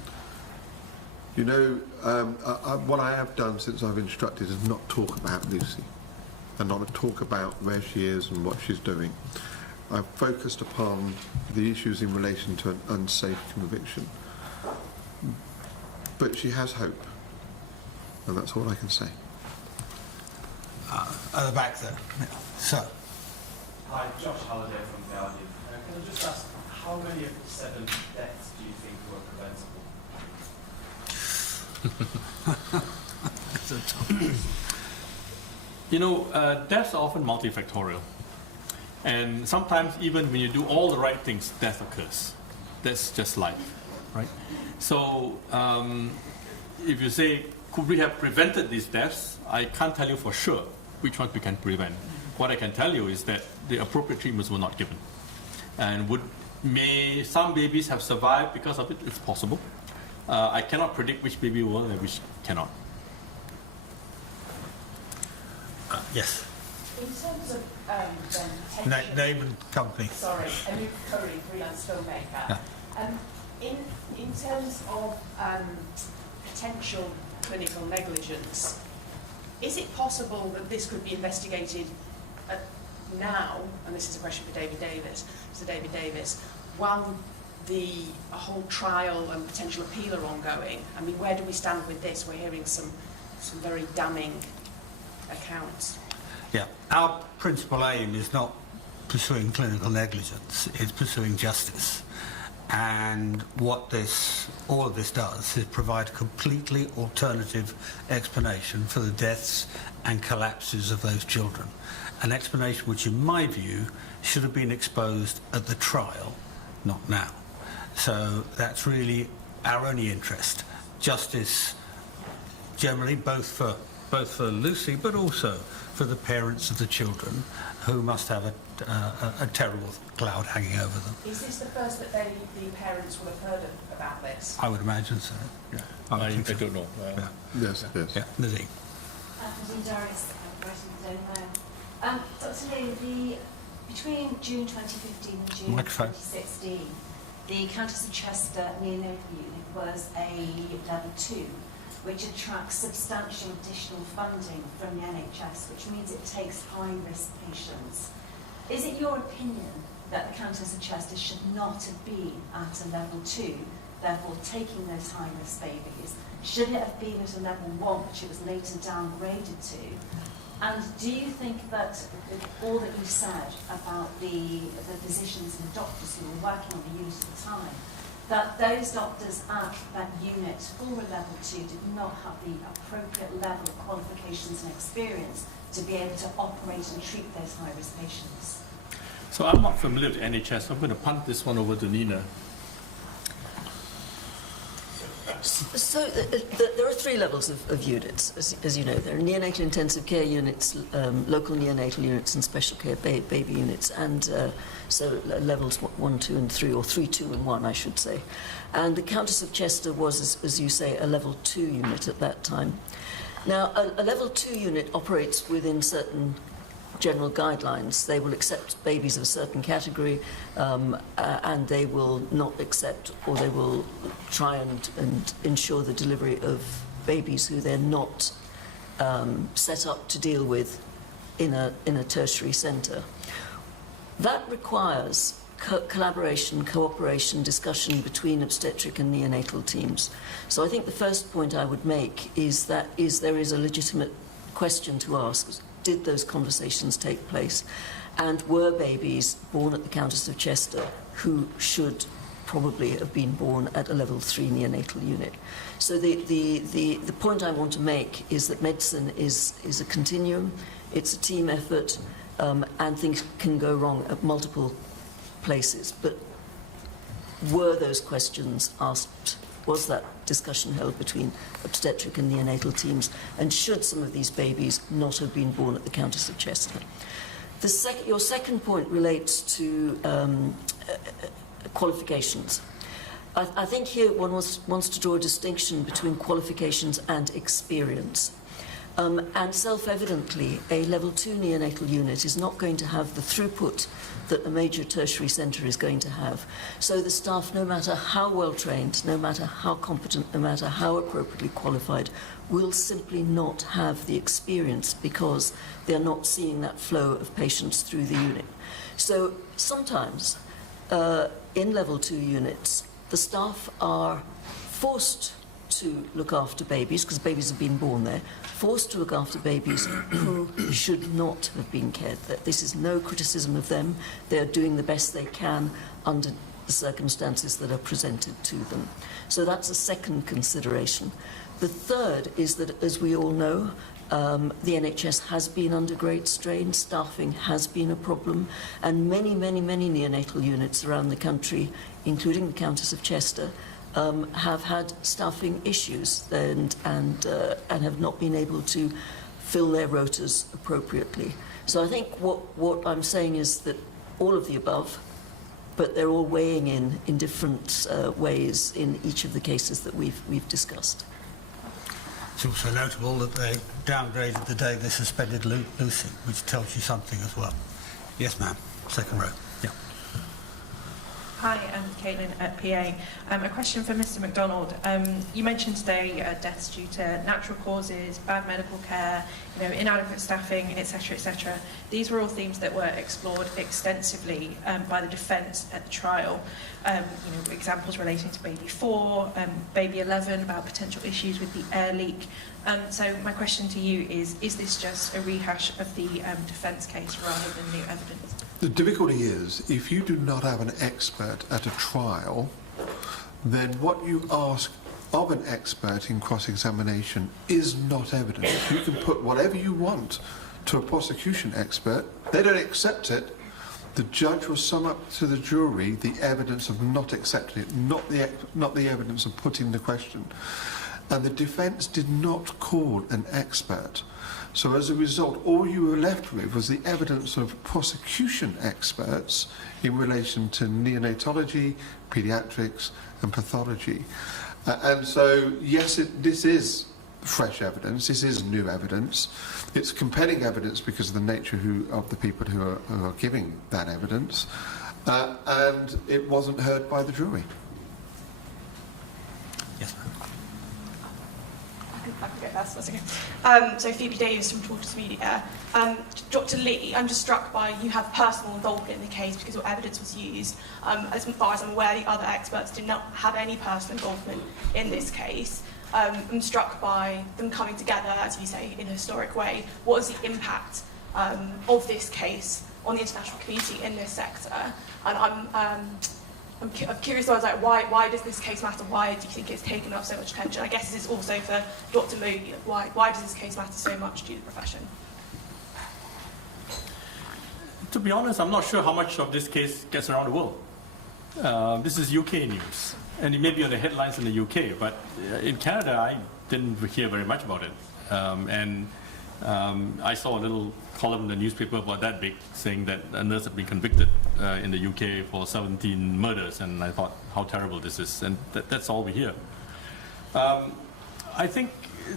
You know, what I have done since I've instructed is not talk about Lucy and not talk about where she is and what she's doing. I've focused upon the issues in relation to an unsafe conviction. But she has hope, and that's all I can say. At the back there. Yeah. So. Hi, Josh Halliday from Guardian. Can I just ask, how many of the 7 deaths do you think were preventable? That's a tough one. You know, deaths are often multifactorial. And sometimes even when you do all the right things, death occurs. That's just life, right? So if you say, could we have prevented these deaths? I can't tell you for sure which ones we can prevent. What I can tell you is that the appropriate treatments were not given. And may some babies have survived because of it? It's possible. I cannot predict which baby will and which cannot. Yes. In terms of then potential... Name and company. Sorry, Anoop Curry, freelance filmmaker. Yeah. In terms of potential clinical negligence, is it possible that this could be investigated now, and this is a question for David Davis, Mr. David Davis, while a whole trial and potential appeal are ongoing? I mean, where do we stand with this? We're hearing some very damning accounts. Yeah, our principal aim is not pursuing clinical negligence, it's pursuing justice. And what all of this does is provide a completely alternative explanation for the deaths and collapses of those children. An explanation which, in my view, should have been exposed at the trial, not now. So that's really our only interest. Justice generally, both for Lucy, but also for the parents of the children who must have a terrible cloud hanging over them. Is this the first that the parents will have heard about this? I would imagine so. Yeah. I think so. don't know. Yeah. Yes, yes. Yeah, Nadine. Nadine Darius, writing the Daily Mail. Dr. Lee, between June 2015 and June Microphone. 2016, the Countess of Chester neonatal unit was a level 2, which attracts substantial additional funding from the NHS, which means it takes high-risk patients. Is it your opinion that the Countess of Chester should not have been at a level 2, therefore taking those high-risk babies? Should it have been at a level 1, which it was later downgraded to? And do you think that all that you said about the physicians and the doctors who were working on the unit at the time, that those doctors at that unit for a level 2 did not have the appropriate level of qualifications and experience to be able to operate and treat those high-risk patients? So I'm not familiar with NHS. I'm going to punt this one over to Nina. So there are 3 levels of units, as you know. There are neonatal intensive care units, local neonatal units, and special care baby units. And so levels 1, 2, and 3, or 3, 2, and 1, I should say. And the Countess of Chester was, as you say, a level 2 unit at that time. Now, a level 2 unit operates within certain general guidelines. They will accept babies of a certain category, and they will not accept, or they will try and ensure the delivery of babies who they're not set up to deal with in a tertiary centre. That requires collaboration, cooperation, discussion between obstetric and neonatal teams. So I think the first point I would make is that there is a legitimate question to ask. Did those conversations take place? And were babies born at the Countess of Chester who should probably have been born at a level 3 neonatal unit? So the point I want to make is that medicine is a continuum, it's a team effort, and things can go wrong at multiple places. But were those questions asked? Was that discussion held between obstetric and neonatal teams? And should some of these babies not have been born at the Countess of Chester? Your second point relates to qualifications. I think here one wants to draw a distinction between qualifications and experience. And self-evidently, a level 2 neonatal unit is not going to have the throughput that a major tertiary centre is going to have. So the staff, no matter how well trained, no matter how competent, no matter how appropriately qualified, will simply not have the experience because they're not seeing that flow of patients through the unit. So sometimes in level 2 units, the staff are forced to look after babies, because babies have been born there, forced to look after babies who should not have been cared for. This is no criticism of them. They are doing the best they can under the circumstances that are presented to them. So that's a second consideration. The third is that, as we all know, The NHS has been under great strain, staffing has been a problem, and many neonatal units around the country, including the Countess of Chester, have had staffing issues and have not been able to fill their rotas appropriately. So I think what I'm saying is that all of the above, but they're all weighing in different ways in each of the cases that we've discussed. It's also notable that they downgraded the day they suspended Lucy, which tells you something as well. Yes, ma'am. Second row. Yeah. Hi, I'm Caitlin at PA. A question for Mr. MacDonald. You mentioned today deaths due to natural causes, bad medical care, inadequate staffing, etc., etc. These were all themes that were explored extensively by the defence at the trial. Examples relating to baby 4, baby 11, about potential issues with the air leak. So my question to you is this just a rehash of the defence case rather than new evidence? The difficulty is, if you do not have an expert at a trial, then what you ask of an expert in cross-examination is not evidence. You can put whatever you want to a prosecution expert, they don't accept it, the judge will sum up to the jury the evidence of not accepting it, not the evidence of putting the question. And the defence did not call an expert. So as a result, all you were left with was the evidence of prosecution experts in relation to neonatology, paediatrics and pathology. And so, yes, this is fresh evidence, this is new evidence. It's compelling evidence because of the nature of the people who are giving that evidence. And it wasn't heard by the jury. Yes, ma'am. I can get that, that's okay. So Phoebe Davis from Tortoise Media. Dr. Lee, I'm just struck by you have personal involvement in the case because your evidence was used. As far as I'm aware, the other experts did not have any personal involvement in this case. I'm struck by them coming together, as you say, in a historic way. What is the impact of this case on the international community in this sector? And I'm curious, like, why does this case matter? Why do you think it's taken up so much attention? I guess this is also for Dr. Moody. Why does this case matter so much to the profession? To be honest, I'm not sure how much of this case gets around the world. This is UK news, and it may be on the headlines in the UK, but in Canada, I didn't hear very much about it. I saw a little column in the newspaper about that big saying that a nurse had been convicted in the UK for 17 murders, and I thought how terrible this is, and that's all we hear. I think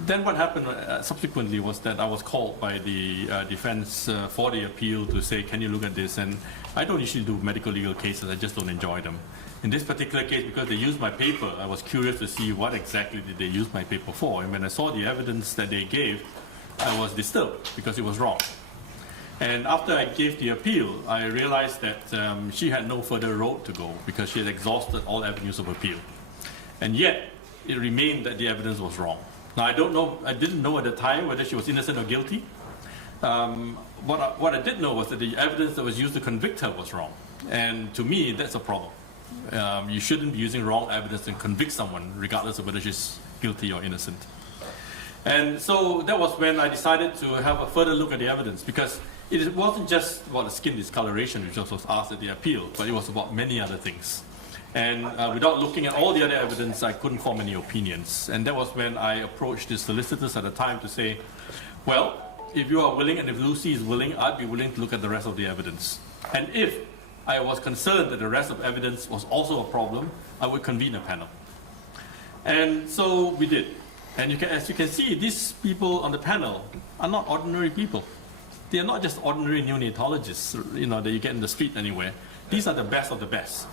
then what happened subsequently was that I was called by the defense for the appeal to say, can you look at this? And I don't usually do medical legal cases, I just don't enjoy them. In this particular case, because they used my paper, I was curious to see what exactly did they use my paper for. And when I saw the evidence that they gave, I was disturbed because it was wrong. And after I gave the appeal, I realized that she had no further road to go because she had exhausted all avenues of appeal. And yet, it remained that the evidence was wrong. Now, I didn't know at the time whether she was innocent or guilty. What I did know was that the evidence that was used to convict her was wrong. And to me, that's a problem. You shouldn't be using wrong evidence to convict someone, regardless of whether she's guilty or innocent. And so that was when I decided to have a further look at the evidence, because it wasn't just about the skin discoloration, which was asked at the appeal, but it was about many other things. And without looking at all the other evidence, I couldn't form any opinions. And that was when I approached the solicitors at the time to say, well, if you are willing and if Lucy is willing, I'd be willing to look at the rest of the evidence. And if I was concerned that the rest of evidence was also a problem, I would convene a panel. And so we did. And as you can see, these people on the panel are not ordinary people. They are not just ordinary neonatologists, that you get in the street anywhere. These are the best of the best.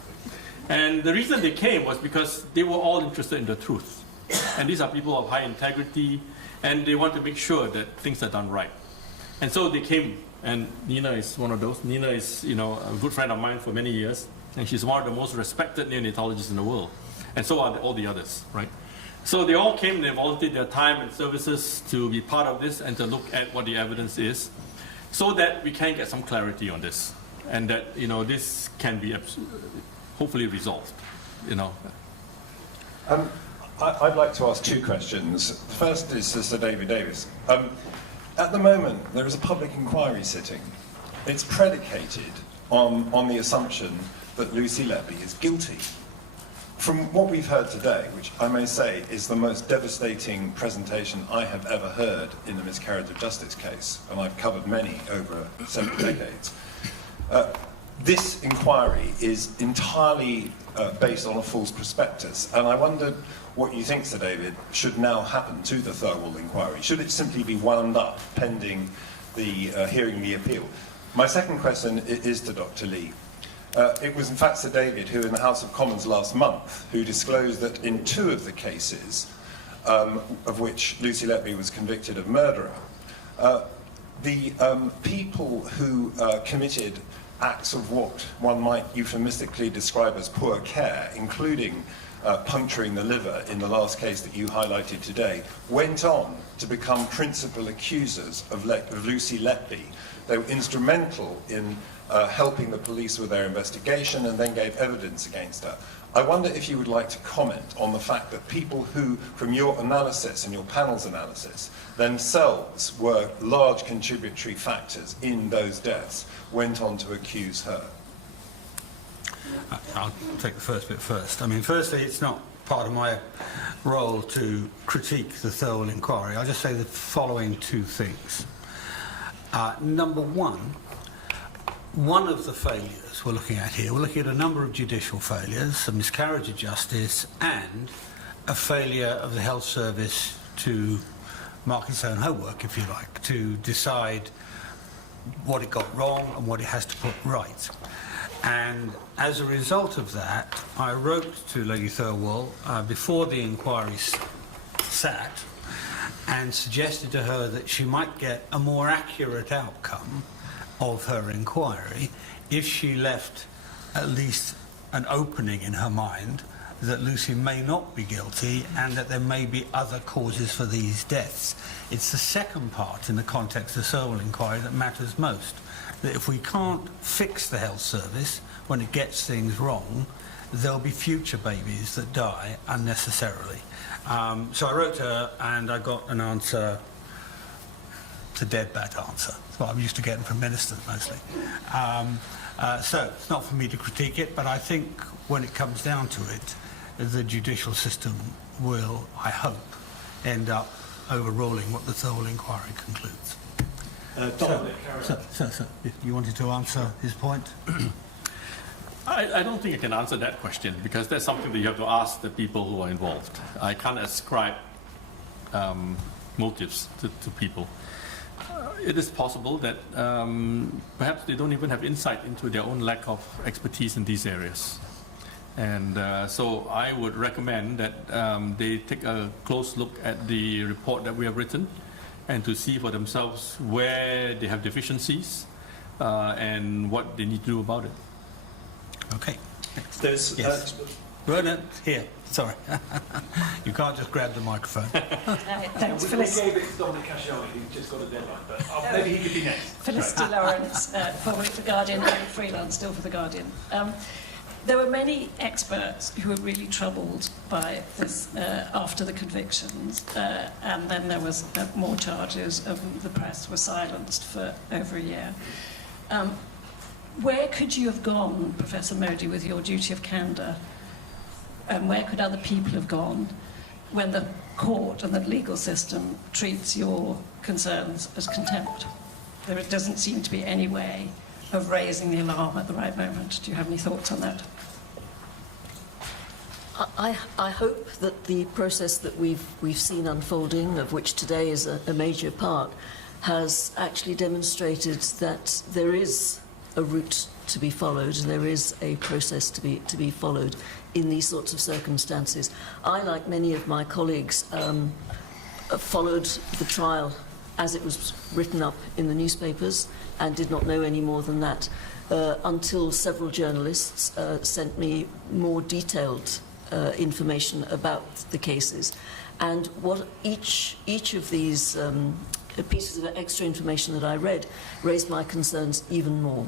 And the reason they came was because they were all interested in the truth. And these are people of high integrity, and they want to make sure that things are done right. And so they came, and Nina is one of those. Nina is, a good friend of mine for many years, and she's one of the most respected neonatologists in the world. And so are all the others, right? So they all came, they volunteered their time and services to be part of this and to look at what the evidence is, so that we can get some clarity on this, and that this can be hopefully resolved. I'd like to ask two questions. The first is to Sir David Davis. At the moment, there is a public inquiry sitting. It's predicated on the assumption that Lucy Letby is guilty. From what we've heard today, which I may say is the most devastating presentation I have ever heard in a miscarriage of justice case, and I've covered many over several decades, this inquiry is entirely based on a false prospectus, and I wondered what you think, Sir David, should now happen to the Thirlwall inquiry. Should it simply be wound up pending the hearing the appeal? My second question is to Dr. Lee. It was in fact Sir David who in the House of Commons last month who disclosed that in 2 of the cases of which Lucy Letby was convicted of murder, the people who committed acts of what one might euphemistically describe as poor care, including puncturing the liver in the last case that you highlighted today, went on to become principal accusers of Lucy Letby. They were instrumental in helping the police with their investigation and then gave evidence against her. I wonder if you would like to comment on the fact that people who, from your analysis and your panel's analysis, themselves were large contributory factors in those deaths, went on to accuse her. I'll take the first bit first. I mean, firstly, it's not part of my role to critique the Thirlwall inquiry. I'll just say the following 2 things. Number one of the failures we're looking at here, we're looking at a number of judicial failures, a miscarriage of justice, and a failure of the health service to mark its own homework, if you like, to decide what it got wrong and what it has to put right. And as a result of that, I wrote to Lady Thirlwall before the inquiry sat and suggested to her that she might get a more accurate outcome of her inquiry if she left at least an opening in her mind that Lucy may not be guilty and that there may be other causes for these deaths. It's the second part in the context of the Thirlwall inquiry that matters most. That if we can't fix the health service when it gets things wrong, there'll be future babies that die unnecessarily. So I wrote to her and I got an answer. It's a dead bad answer. It's what I'm used to getting from ministers mostly. So it's not for me to critique it, but I think when it comes down to it, the judicial system will, I hope, end up overruling what the Thirlwall inquiry concludes. So, you wanted to answer his point? I don't think I can answer that question because that's something that you have to ask the people who are involved. I can't ascribe motives to people. It is possible that perhaps they don't even have insight into their own lack of expertise in these areas. And so I would recommend that they take a close look at the report that we have written and to see for themselves where they have deficiencies and what they need to do about it. Okay. There's, yes. Werner, here. Sorry. You can't just grab the microphone. Thanks, we Felicity. gave it to Dominic Cascioli, who just got a deadline, but maybe he could be next. Felicity Lawrence, formerly for The Guardian and freelance, still for The Guardian. There were many experts who were really troubled by this after the convictions, and then there was more charges. The press were silenced for over a year. Where could you have gone, Professor Modi, with your duty of candour? And where could other people have gone when the court and the legal system treats your concerns as contempt? There doesn't seem to be any way of raising the alarm at the right moment. Do you have any thoughts on that? I hope that the process that we've seen unfolding, of which today is a major part, has actually demonstrated that there is a route to be followed and there is a process to be followed in these sorts of circumstances. I, like many of my colleagues, followed the trial as it was written up in the newspapers and did not know any more than that until several journalists sent me more detailed information about the cases, and what each of these pieces of extra information that I read raised my concerns even more.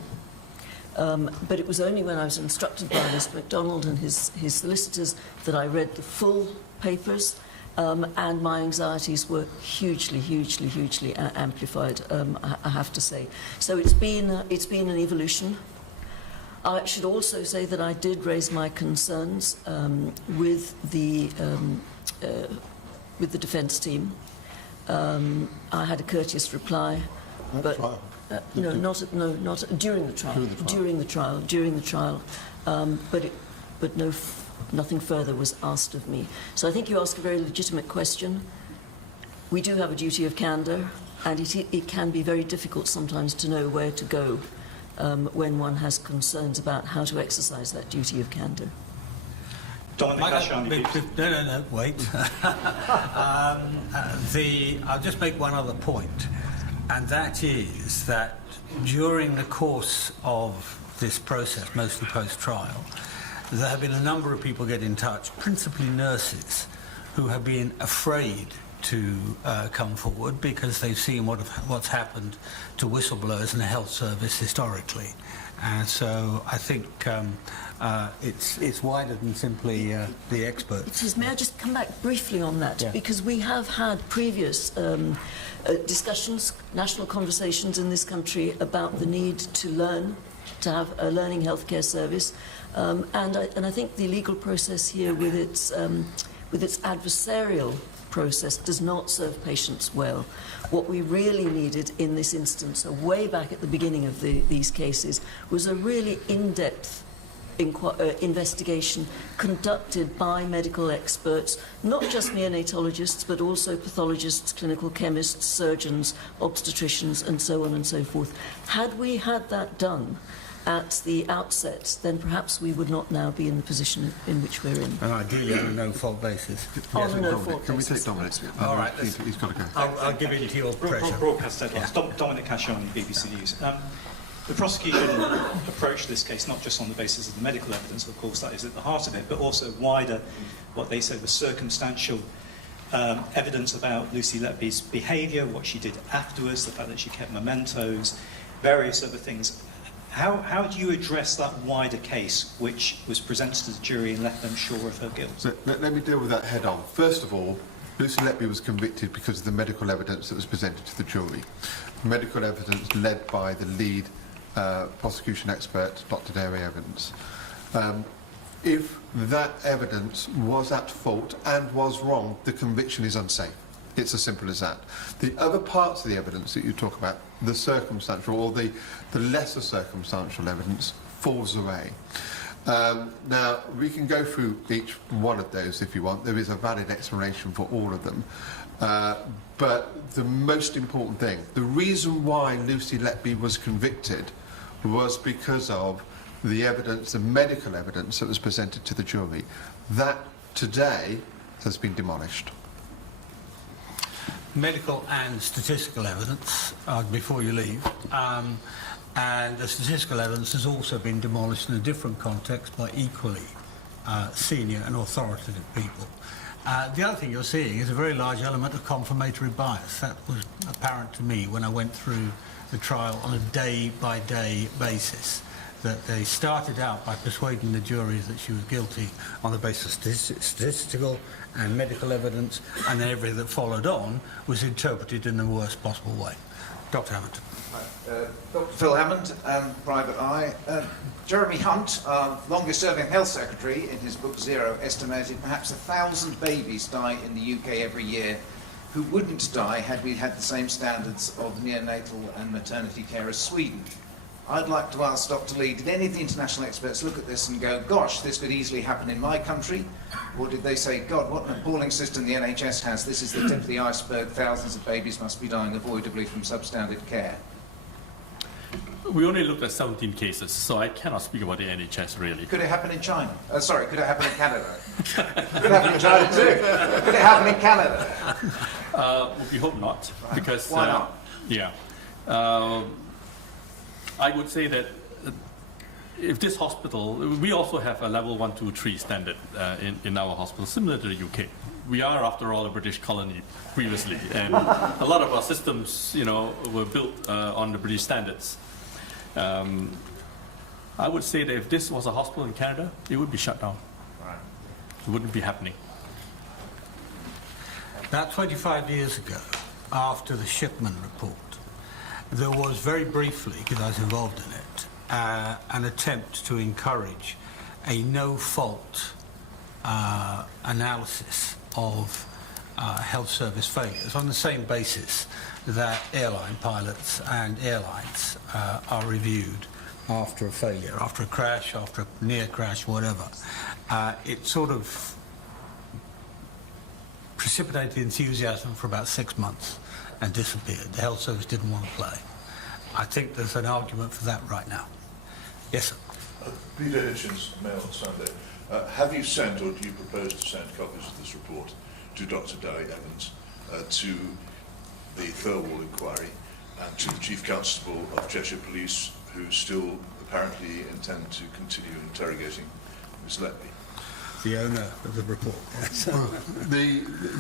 But it was only when I was instructed by Mr. MacDonald and his solicitors that I read the full papers, and my anxieties were hugely amplified, I have to say. So it's been an evolution. I should also say that I did raise my concerns with the defence team. I had a courteous reply, but not during the trial. But nothing further was asked of me. So I think you ask a very legitimate question. We do have a duty of candour, and it can be very difficult sometimes to know where to go when one has concerns about how to exercise that duty of candour. No, wait. I'll just make one other point, and that is that during the course of this process, mostly post-trial, there have been a number of people get in touch, principally nurses, who have been afraid to come forward because they've seen what's happened to whistleblowers in the health service historically. And so I think it's wider than simply the experts. It is. May I just come back briefly on that? Yeah. Because we have had previous discussions, national conversations in this country about the need to learn, to have a learning healthcare service. And I think the legal process here, with its adversarial process, does not serve patients well. What we really needed in this instance, way back at the beginning of these cases, was a really in-depth investigation conducted by medical experts, not just neonatologists, but also pathologists, clinical chemists, surgeons, obstetricians, and so on and so forth. Had we had that done at the outset, then perhaps we would not now be in the position in which we're in. And ideally on a no-fault basis. On a no-fault basis. Can we take Dominic? All right. He's got to go. I'll give in to your pressure. Broadcast headlines. Dominic Cascioni, BBC News. The prosecution approached this case not just on the basis of the medical evidence, of course that is at the heart of it, but also wider, what they said was circumstantial evidence about Lucy Letby's behaviour, what she did afterwards, the fact that she kept mementos, various other things. How do you address that wider case which was presented to the jury and left them sure of her guilt? So let me deal with that head on. First of all, Lucy Letby was convicted because of the medical evidence that was presented to the jury. Medical evidence led by the lead prosecution expert, Dr. Derry Evans. If that evidence was at fault and was wrong, the conviction is unsafe. It's as simple as that. The other parts of the evidence that you talk about, the circumstantial or the lesser circumstantial evidence, falls away. Now, we can go through each one of those if you want. There is a valid explanation for all of them. But the most important thing, the reason why Lucy Letby was convicted was because of the evidence, the medical evidence that was presented to the jury. That today has been demolished. Medical and statistical evidence, before you leave, and the statistical evidence has also been demolished in a different context by equally senior and authoritative people. The other thing you're seeing is a very large element of confirmatory bias. That was apparent to me when I went through the trial on a day-by-day basis, that they started out by persuading the jury that she was guilty on the basis of statistical and medical evidence, and then everything that followed on was interpreted in the worst possible way. Dr. Hammond. Dr. Phil Hammond, Private Eye. Jeremy Hunt, our longest-serving health secretary, in his book Zero, estimated perhaps 1,000 babies die in the UK every year who wouldn't die had we had the same standards of neonatal and maternity care as Sweden. I'd like to ask Dr. Lee, did any of the international experts look at this and go, gosh, this could easily happen in my country? Or did they say, God, what an appalling system the NHS has, this is the tip of the iceberg, thousands of babies must be dying avoidably from substandard care? We only looked at 17 cases, so I cannot speak about the NHS really. Could it happen in China? Sorry, could it happen in Canada? Could it happen in China too? Could it happen in Canada? We hope not, because... Why not? Yeah. I would say that if this hospital, we also have a level 1, 2, 3 standard in our hospital, similar to the UK. We are, after all, a British colony previously, and a lot of our systems, were built on the British standards. I would say that if this was a hospital in Canada, it would be shut down. Right. It wouldn't be happening. About 25 years ago, after the Shipman report, there was very briefly, because I was involved in it, an attempt to encourage a no-fault analysis of health service failures on the same basis that airline pilots and airlines are reviewed after a failure, after a crash, after a near crash, whatever. It sort of precipitated enthusiasm for about 6 months and disappeared. The health service didn't want to play. I think there's an argument for that right now. Yes, sir. Peter Hitchens, Mail on Sunday. Have you sent, or do you propose to send, copies of this report to Dr. Darry Evans, to the Thirlwall inquiry, and to the Chief Constable of Cheshire Police, who still apparently intend to continue interrogating Miss Letby? The owner of the report. Well,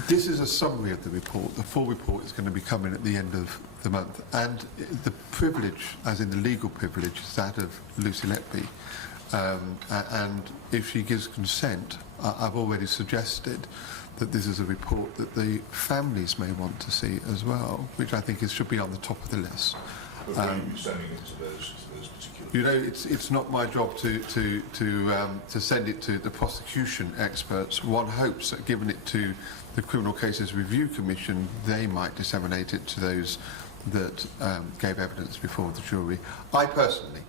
this is a summary of the report. The full report is going to be coming at the end of the month, and the privilege, as in the legal privilege, is that of Lucy Letby. And if she gives consent, I've already suggested that this is a report that the families may want to see as well, which I think should be on the top of the list. But will you be sending it to those particular? You know, it's not my job to send it to the prosecution experts. One hopes that, given it to the Criminal Cases Review Commission, they might disseminate it to those that gave evidence before the jury. I personally,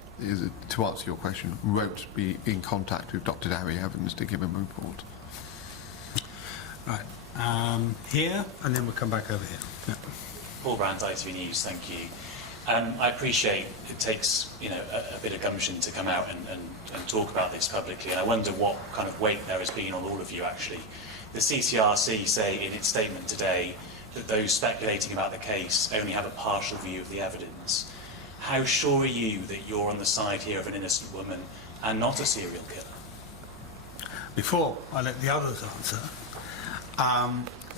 to answer your question, won't be in contact with Dr. Darry Evans to give him a report. Right. Here, and then we'll come back over here. Yeah. Paul Brandt, ITV News, thank you. I appreciate it takes, a bit of gumption to come out and talk about this publicly, and I wonder what kind of weight there has been on all of you, actually. The CCRC say in its statement today that those speculating about the case only have a partial view of the evidence. How sure are you that you're on the side here of an innocent woman and not a serial killer? Before I let the others answer,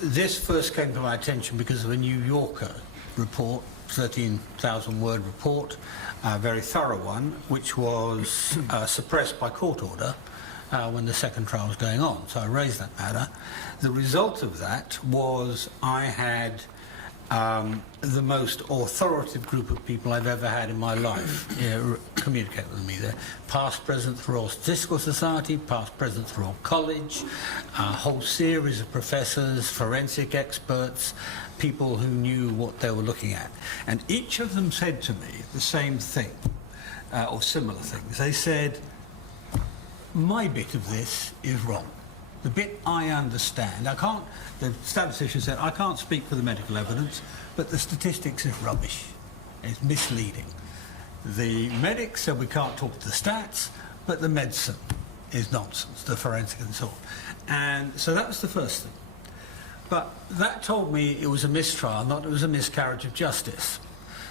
this first came to my attention because of a New Yorker report, 13,000-word report, a very thorough one, which was suppressed by court order when the second trial was going on. So I raised that matter. The result of that was I had the most authoritative group of people I've ever had in my life communicate with me. They're past president of the Royal Statistical Society, past president of the Royal College, a whole series of professors, forensic experts, people who knew what they were looking at. And each of them said to me the same thing, or similar things. They said, my bit of this is wrong. The bit I understand, the statistician said, I can't speak for the medical evidence, but the statistics is rubbish. It's misleading. The medics said we can't talk to the stats, but the medicine is nonsense, the forensic and so on. And so that was the first thing. But that told me it was a mistrial, not it was a miscarriage of justice.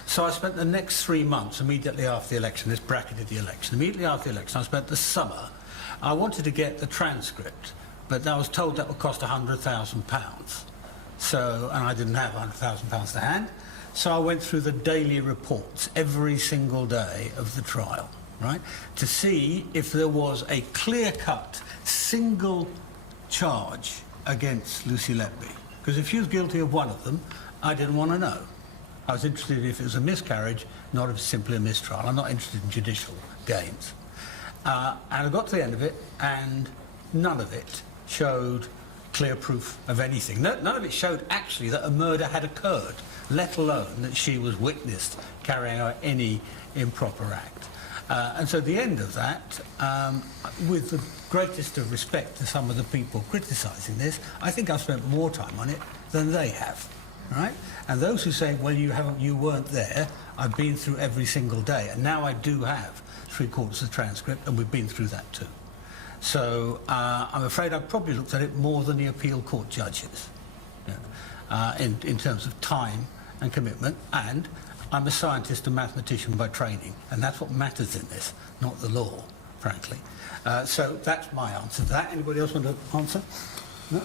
So I spent the next 3 months immediately after the election, this bracketed the election, immediately after the election, I spent the summer. I wanted to get the transcript, but I was told that would cost £100,000. So, and I didn't have £100,000 to hand. So I went through the daily reports every single day of the trial, right, to see if there was a clear-cut, single charge against Lucy Letby. Because if she was guilty of one of them, I didn't want to know. I was interested if it was a miscarriage, not if it's simply a mistrial. I'm not interested in judicial gains. And I got to the end of it, and none of it showed clear proof of anything. None of it showed actually that a murder had occurred, let alone that she was witnessed carrying out any improper act. And so at the end of that, with the greatest of respect to some of the people criticising this, I think I've spent more time on it than they have, right? And those who say, well, you weren't there, I've been through every single day, and now I do have 3/4 of the transcript, and we've been through that too. So I'm afraid I've probably looked at it more than the appeal court judges, in terms of time and commitment, and I'm a scientist and mathematician by training, and that's what matters in this, not the law, frankly. So that's my answer to that. Anybody else want to answer? No?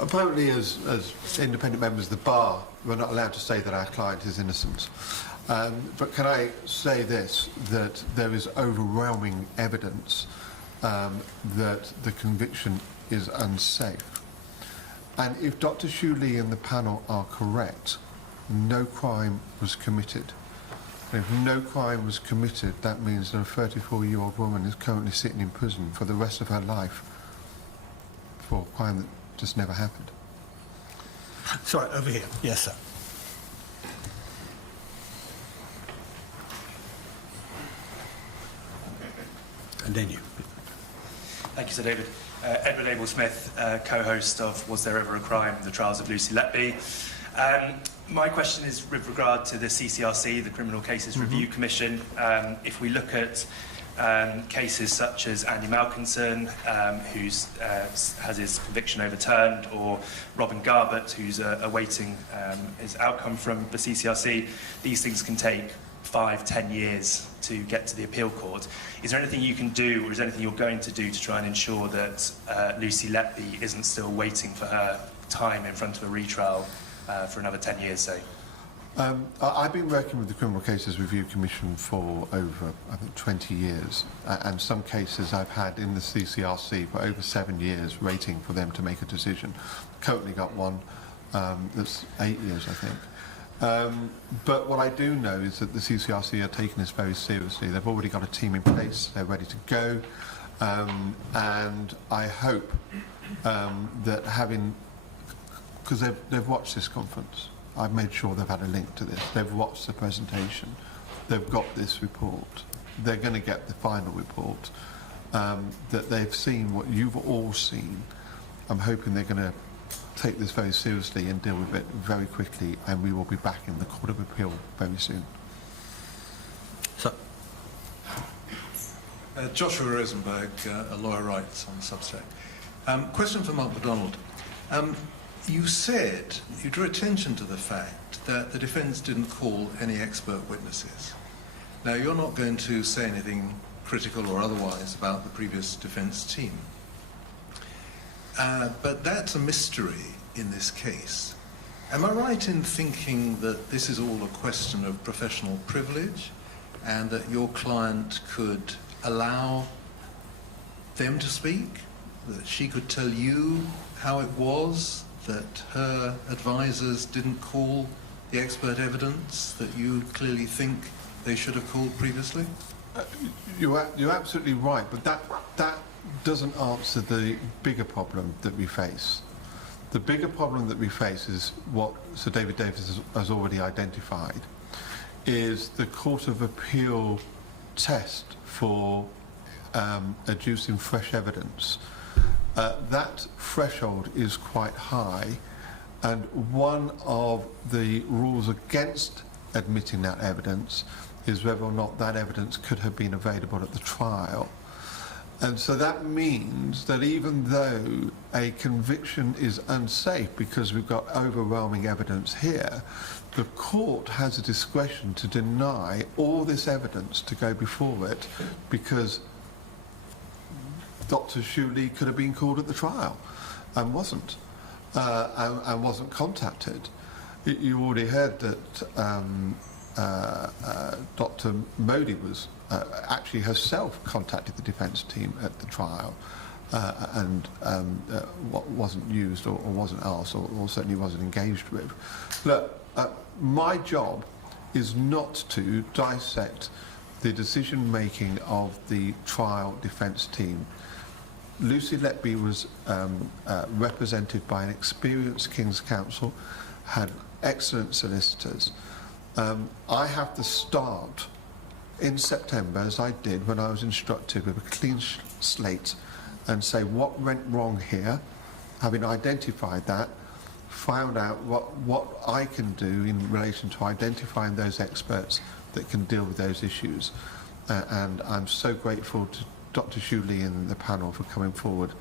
Apparently, as independent members of the bar, we're not allowed to say that our client is innocent. But can I say this, that there is overwhelming evidence that the conviction is unsafe. And if Dr. Xu Li and the panel are correct, no crime was committed. And if no crime was committed, that means that a 34-year-old woman is currently sitting in prison for the rest of her life for a crime that just never happened. Sorry, over here. Yes, sir. And then you. Thank you, Sir David. Edward Abel-Smith, co-host of Was There Ever a Crime? The Trials of Lucy Letby. My question is with regard to the CCRC, the Criminal Cases Review Commission. If we look at cases such as Andy Malkinson, who has his conviction overturned, or Robin Garbett, who's awaiting his outcome from the CCRC, these things can take 5-10 years to get to the appeal court. Is there anything you can do, or is there anything you're going to do to try and ensure that Lucy Letby isn't still waiting for her time in front of a retrial for another 10 years, say? I've been working with the Criminal Cases Review Commission for over, I think, 20 years, and some cases I've had in the CCRC for over 7 years waiting for them to make a decision. Currently got one that's 8 years, I think. But what I do know is that the CCRC are taking this very seriously. They've already got a team in place, they're ready to go, and I hope that having, because they've watched this conference, I've made sure they've had a link to this, they've watched the presentation, they've got this report, they're going to get the final report, that they've seen what you've all seen. I'm hoping they're going to take this very seriously and deal with it very quickly, and we will be back in the Court of Appeal very soon. So, Joshua Rosenberg, a lawyer rights on Substack. Question for Mark MacDonald. You said, you drew attention to the fact that the defence didn't call any expert witnesses. Now, you're not going to say anything critical or otherwise about the previous defence team. But that's a mystery in this case. Am I right in thinking that this is all a question of professional privilege, and that your client could allow them to speak, that she could tell you how it was that her advisors didn't call the expert evidence that you clearly think they should have called previously? You're absolutely right, but that doesn't answer the bigger problem that we face. The bigger problem that we face is what Sir David Davis has already identified, is the Court of Appeal test for adducing fresh evidence. That threshold is quite high, and one of the rules against admitting that evidence is whether or not that evidence could have been available at the trial. And so that means that even though a conviction is unsafe because we've got overwhelming evidence here, the court has a discretion to deny all this evidence to go before it because Dr. Xu Li could have been called at the trial and wasn't contacted. You already heard that Dr. Modi was actually herself contacted the defence team at the trial and wasn't used or wasn't asked or certainly wasn't engaged with. Look, my job is not to dissect the decision making of the trial defence team. Lucy Letby was represented by an experienced King's Counsel, had excellent solicitors. I have to start in September, as I did when I was instructed, with a clean slate and say what went wrong here, having identified that, found out what I can do in relation to identifying those experts that can deal with those issues. And I'm so grateful to Dr. Xu Li and the panel for coming forward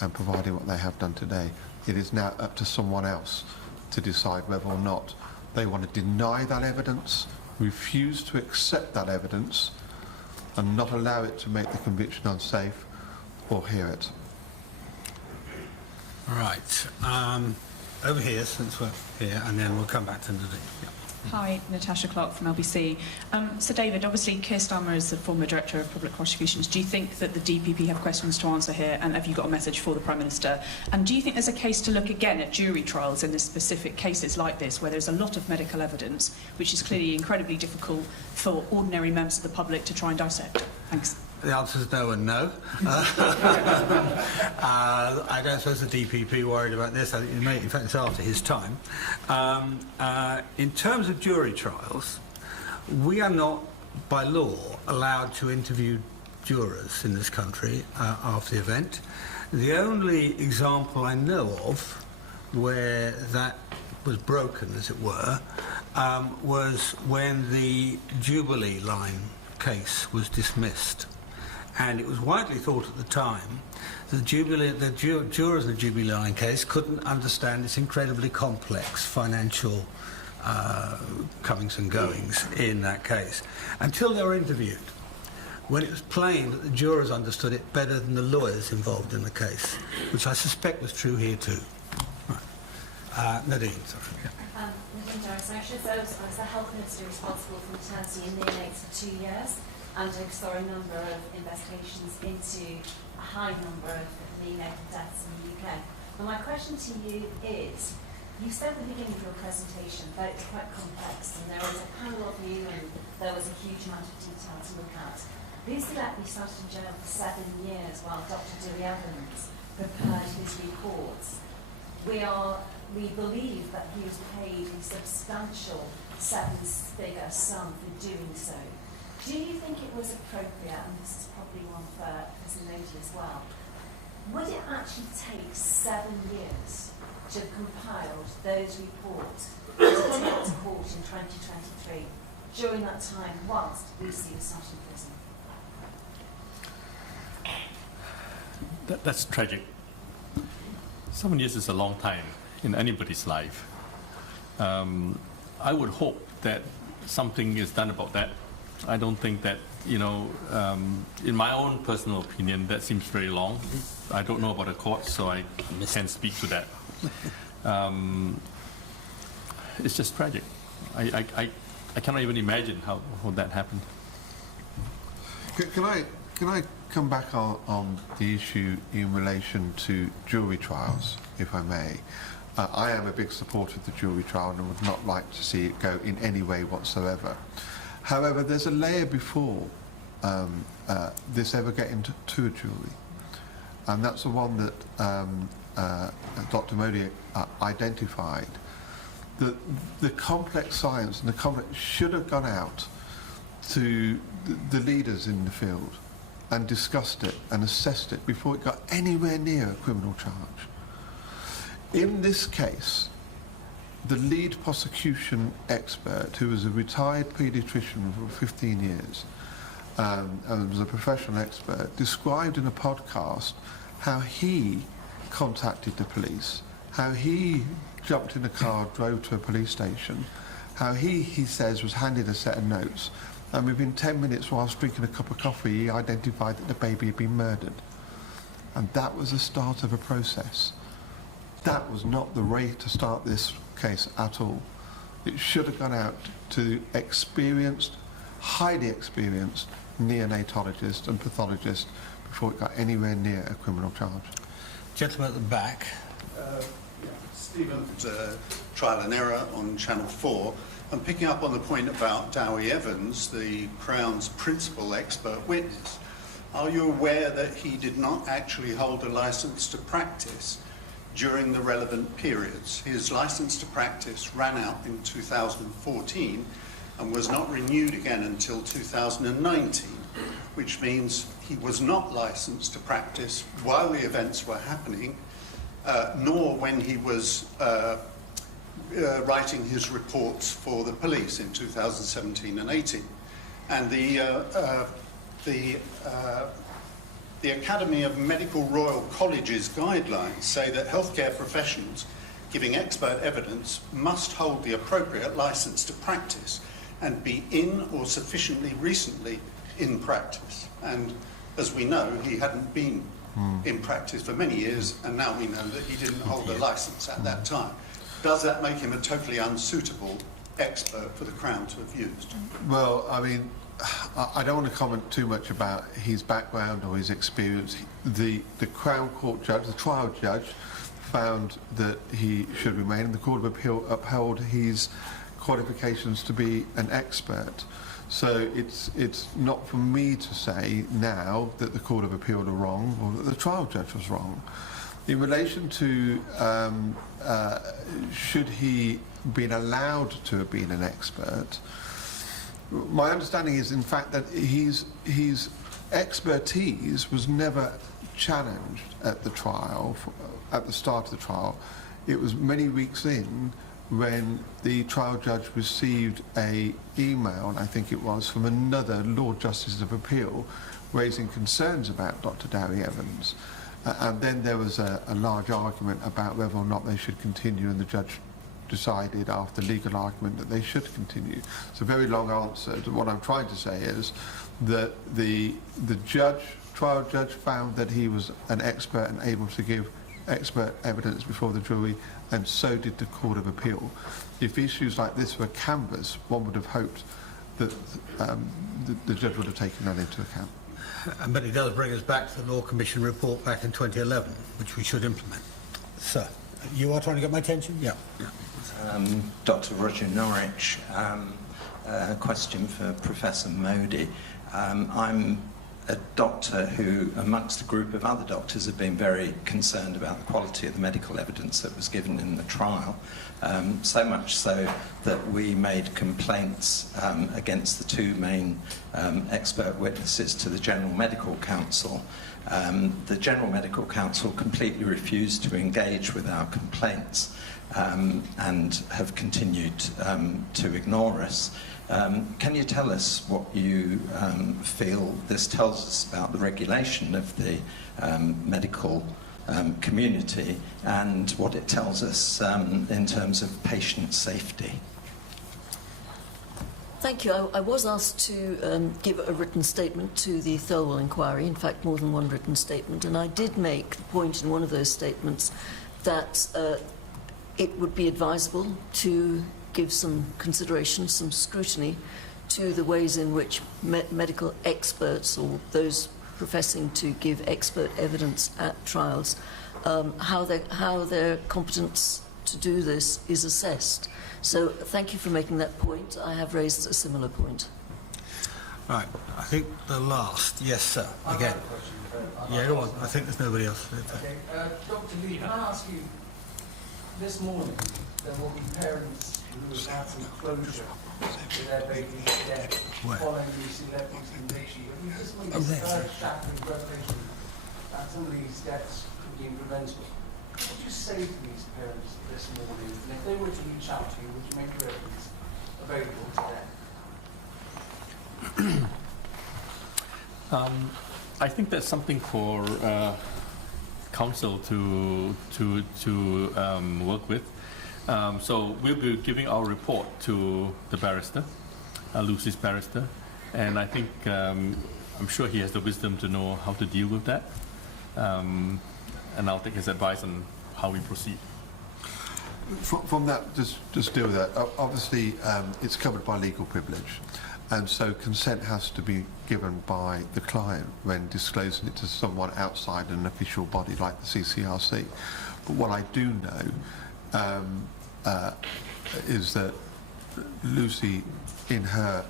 and providing what they have done today. It is now up to someone else to decide whether or not they want to deny that evidence, refuse to accept that evidence, and not allow it to make the conviction unsafe, or hear it. All right. Over here, since we're here, and then we'll come back to Nadine. Yeah. Hi, Natasha Clark from LBC. So David, obviously Keir Starmer is the former Director of Public Prosecutions. Do you think that the DPP have questions to answer here, and have you got a message for the Prime Minister? And do you think there's a case to look again at jury trials in this specific cases like this, where there's a lot of medical evidence, which is clearly incredibly difficult for ordinary members of the public to try and dissect? Thanks. The answer is no and no. I don't suppose the DPP worried about this. I think in fact, it's after his time. In terms of jury trials, we are not, by law, allowed to interview jurors in this country after the event. The only example I know of where that was broken, as it were, was when the Jubilee line case was dismissed. And it was widely thought at the time that the jurors in the Jubilee line case couldn't understand its incredibly complex financial comings and goings in that case until they were interviewed, when it was plain that the jurors understood it better than the lawyers involved in the case, which I suspect was true here too. Right. Nadine, sorry. Nadine Jarvis, I should say I was the health minister responsible for maternity and neonates for 2 years, and I saw a number of investigations into a high number of neonatal deaths in the UK. And my question to you is, you said at the beginning of your presentation that it's quite complex, and there was a panel of you, and there was a huge amount of detail to look at. Lucy Letby started in jail for 7 years while Dr. Dewey Evans prepared his reports. We believe that he was paid a substantial 7-figure sum for doing so. Do you think it was appropriate, and this is probably one for Professor Lody as well, would it actually take 7 years to have compiled those reports to take to court in 2023, during that time whilst Lucy was not in prison? That's tragic. 7 years is a long time in anybody's life. I would hope that something is done about that. I don't think that, in my own personal opinion, that seems very long. I don't know about the court, so I can't speak to that. It's just tragic. I cannot even imagine how that happened. Can I come back on the issue in relation to jury trials, if I may? I am a big supporter of the jury trial and would not like to see it go in any way whatsoever. However, there's a layer before this ever getting to a jury, and that's the one that Dr. Modi identified. The complex science and the complex should have gone out to the leaders in the field and discussed it and assessed it before it got anywhere near a criminal charge. In this case, the lead prosecution expert, who was a retired paediatrician for 15 years and was a professional expert, described in a podcast how he contacted the police, how he jumped in a car, drove to a police station, how he says, was handed a set of notes, and within 10 minutes whilst drinking a cup of coffee, he identified that the baby had been murdered. And that was the start of a process. That was not the way to start this case at all. It should have gone out to experienced, highly experienced neonatologists and pathologists before it got anywhere near a criminal charge. Gentleman at the back. Stephen's trial and error on Channel 4. I'm picking up on the point about Dowie Evans, the Crown's principal expert witness. Are you aware that he did not actually hold a licence to practice during the relevant periods? His licence to practice ran out in 2014 and was not renewed again until 2019, which means he was not licensed to practice while the events were happening, nor when he was writing his reports for the police in 2017 and 18. And the Academy of Medical Royal College's guidelines say that healthcare professionals giving expert evidence must hold the appropriate licence to practice and be in or sufficiently recently in practice. And as we know, he hadn't been in practice for many years, and now we know that he didn't hold a licence at that time. Does that make him a totally unsuitable expert for the Crown to have used? Well, I mean, I don't want to comment too much about his background or his experience. The Crown Court judge, the trial judge, found that he should remain, and the Court of Appeal upheld his qualifications to be an expert. So it's not for me to say now that the Court of Appeal are wrong or that the trial judge was wrong. In relation to should he been allowed to have been an expert, my understanding is in fact that his expertise was never challenged at the trial, at the start of the trial. It was many weeks in when the trial judge received a email, I think it was, from another Lord Justice of Appeal raising concerns about Dr. Dowie Evans. And then there was a large argument about whether or not they should continue, and the judge decided after legal argument that they should continue. It's a very long answer. What I'm trying to say is that the trial judge found that he was an expert and able to give expert evidence before the jury, and so did the Court of Appeal. If issues like this were canvassed, one would have hoped that the judge would have taken that into account. But it does bring us back to the Law Commission report back in 2011, which we should implement. Sir, you are trying to get my attention? Yeah. Dr. Roger Norwich, a question for Professor Modi. I'm a doctor who, amongst a group of other doctors, have been very concerned about the quality of the medical evidence that was given in the trial, so much so that we made complaints against the two main expert witnesses to the General Medical Council. The General Medical Council completely refused to engage with our complaints and have continued to ignore us. Can you tell us what you feel this tells us about the regulation of the medical community and what it tells us in terms of patient safety? Thank you. I was asked to give a written statement to the Thirlwell inquiry, in fact more than one written statement, and I did make the point in one of those statements that it would be advisable to give some consideration, some scrutiny to the ways in which medical experts or those professing to give expert evidence at trials, how their competence to do this is assessed. So thank you for making that point. I have raised a similar point. Right, I think the last. Yes, sir. Again. Yeah, go on. I think there's nobody else. Okay, Dr. Lee, can I ask you, this morning there will be parents who have had some closure to their baby's death following Lucy Letby's conviction. But you just made this earth-shattering revelation that some of these deaths could be preventable. What would you say to these parents this morning? And if they were to reach out to you, would you make your evidence available to them? I think that's something for council to work with. So we'll be giving our report to the barrister, Lucy's barrister, and I think I'm sure he has the wisdom to know how to deal with that. And I'll take his advice on how we proceed. From that, just deal with that. Obviously, it's covered by legal privilege, and so consent has to be given by the client when disclosing it to someone outside an official body like the CCRC. But what I do know is that Lucy, in her,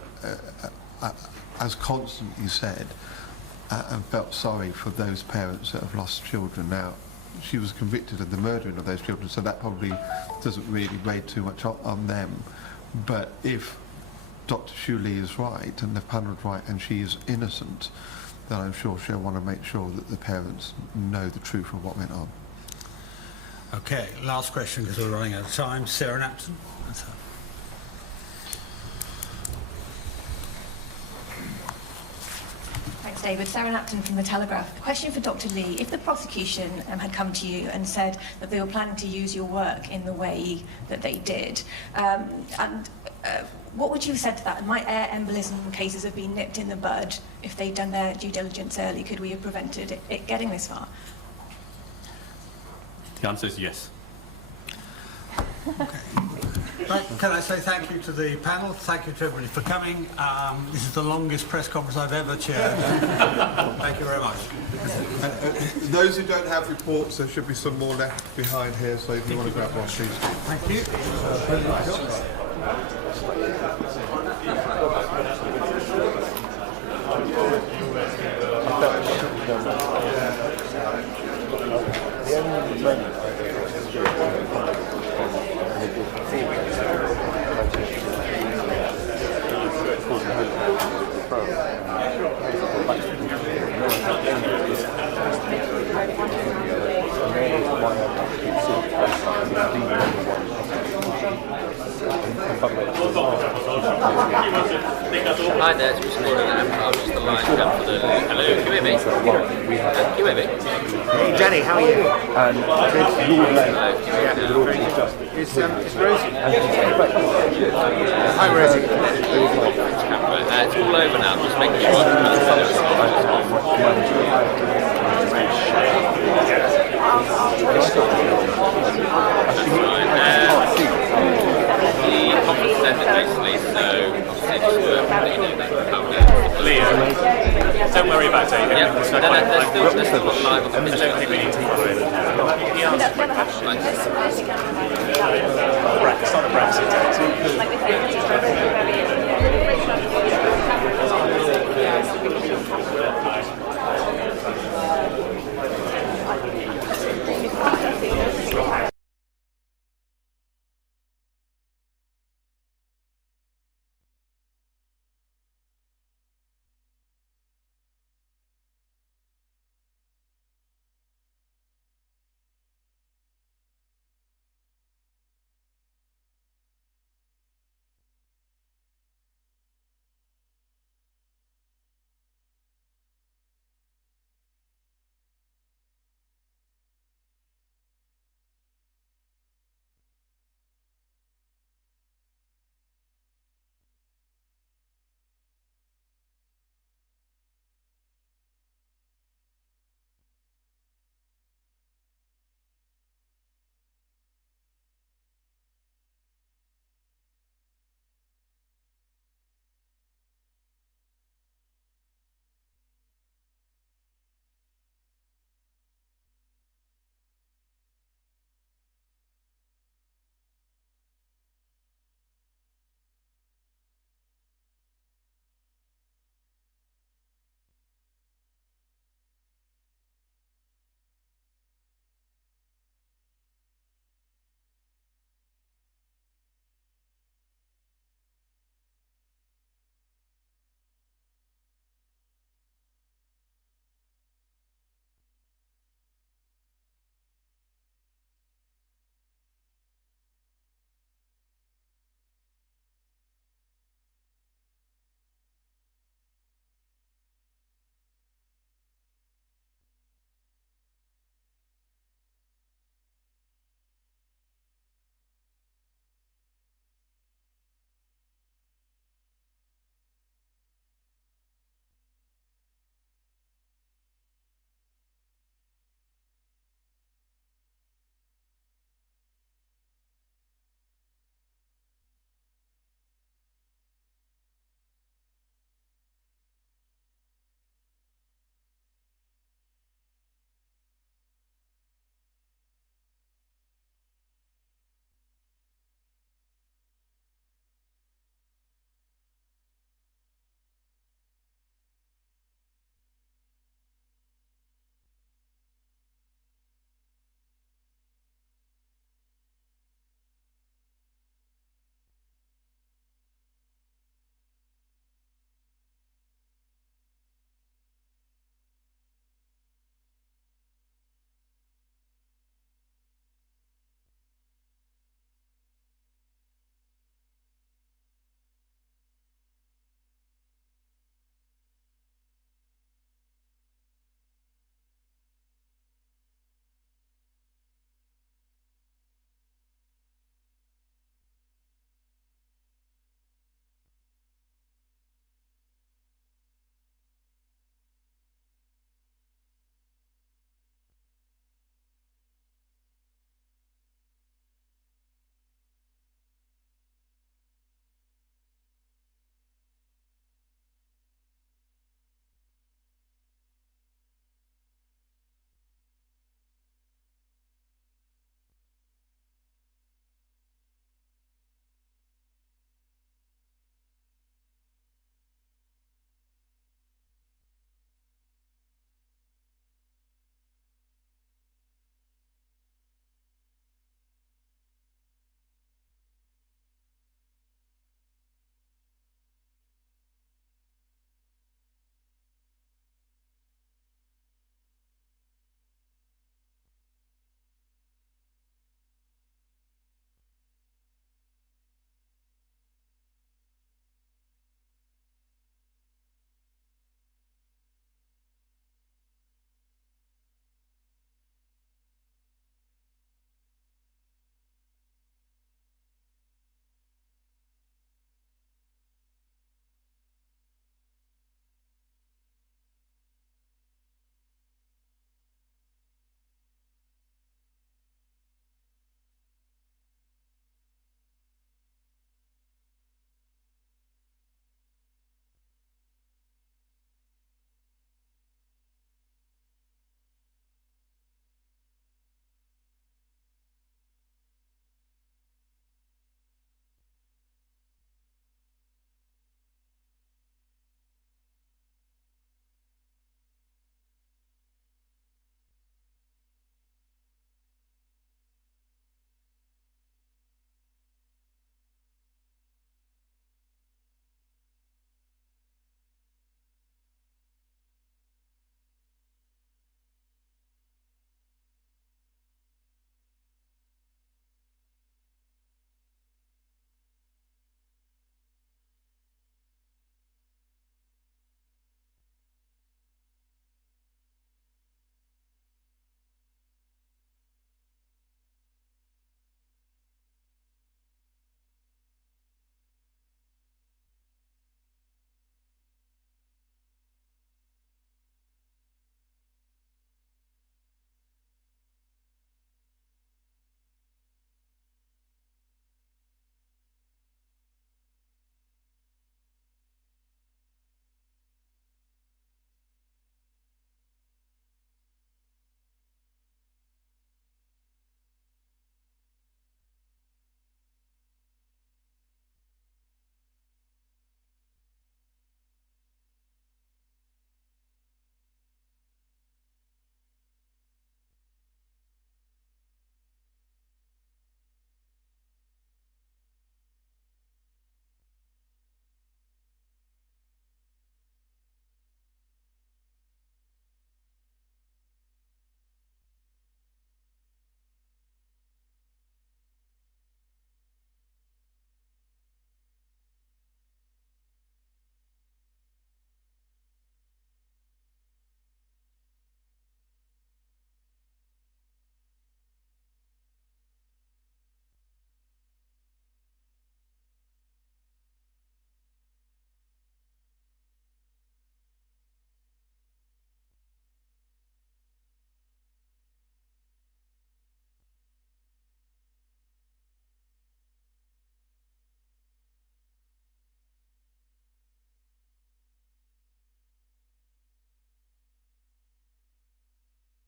has constantly said and felt sorry for those parents that have lost children. Now, she was convicted of the murdering of those children, so that probably doesn't really weigh too much on them. But if Dr. Shuley is right and the panel is right and she is innocent, then I'm sure she'll want to make sure that the parents know the truth of what went on. Okay, last question because we're running out of time. Sarah Napton. Thanks, David. Sarah Napton from The Telegraph. A question for Dr. Lee. If the prosecution had come to you and said that they were planning to use your work in the way that they did, what would you have said to that? Might air embolism cases have been nipped in the bud if they'd done their due diligence early? Could we have prevented it getting this far? The answer is yes. Okay. Right, can I say thank you to the panel, thank you to everybody for coming. This is the longest press conference I've ever chaired. Thank you very much. Those who don't have reports, there should be some more left behind here, so if you want to grab one, please. Thank you. Hi there, it's Lucy Letby. I'm just the line down for the... Hello, can you hear me? Can you hear me? Hey Danny, how are you? It's Rosie. Hi Rosie. It's all over now, just making sure the conference ended basically, so obviously just Leo, don't worry about it. Yeah, they're still live on the I don't think we need to follow it. It's not a Brexit.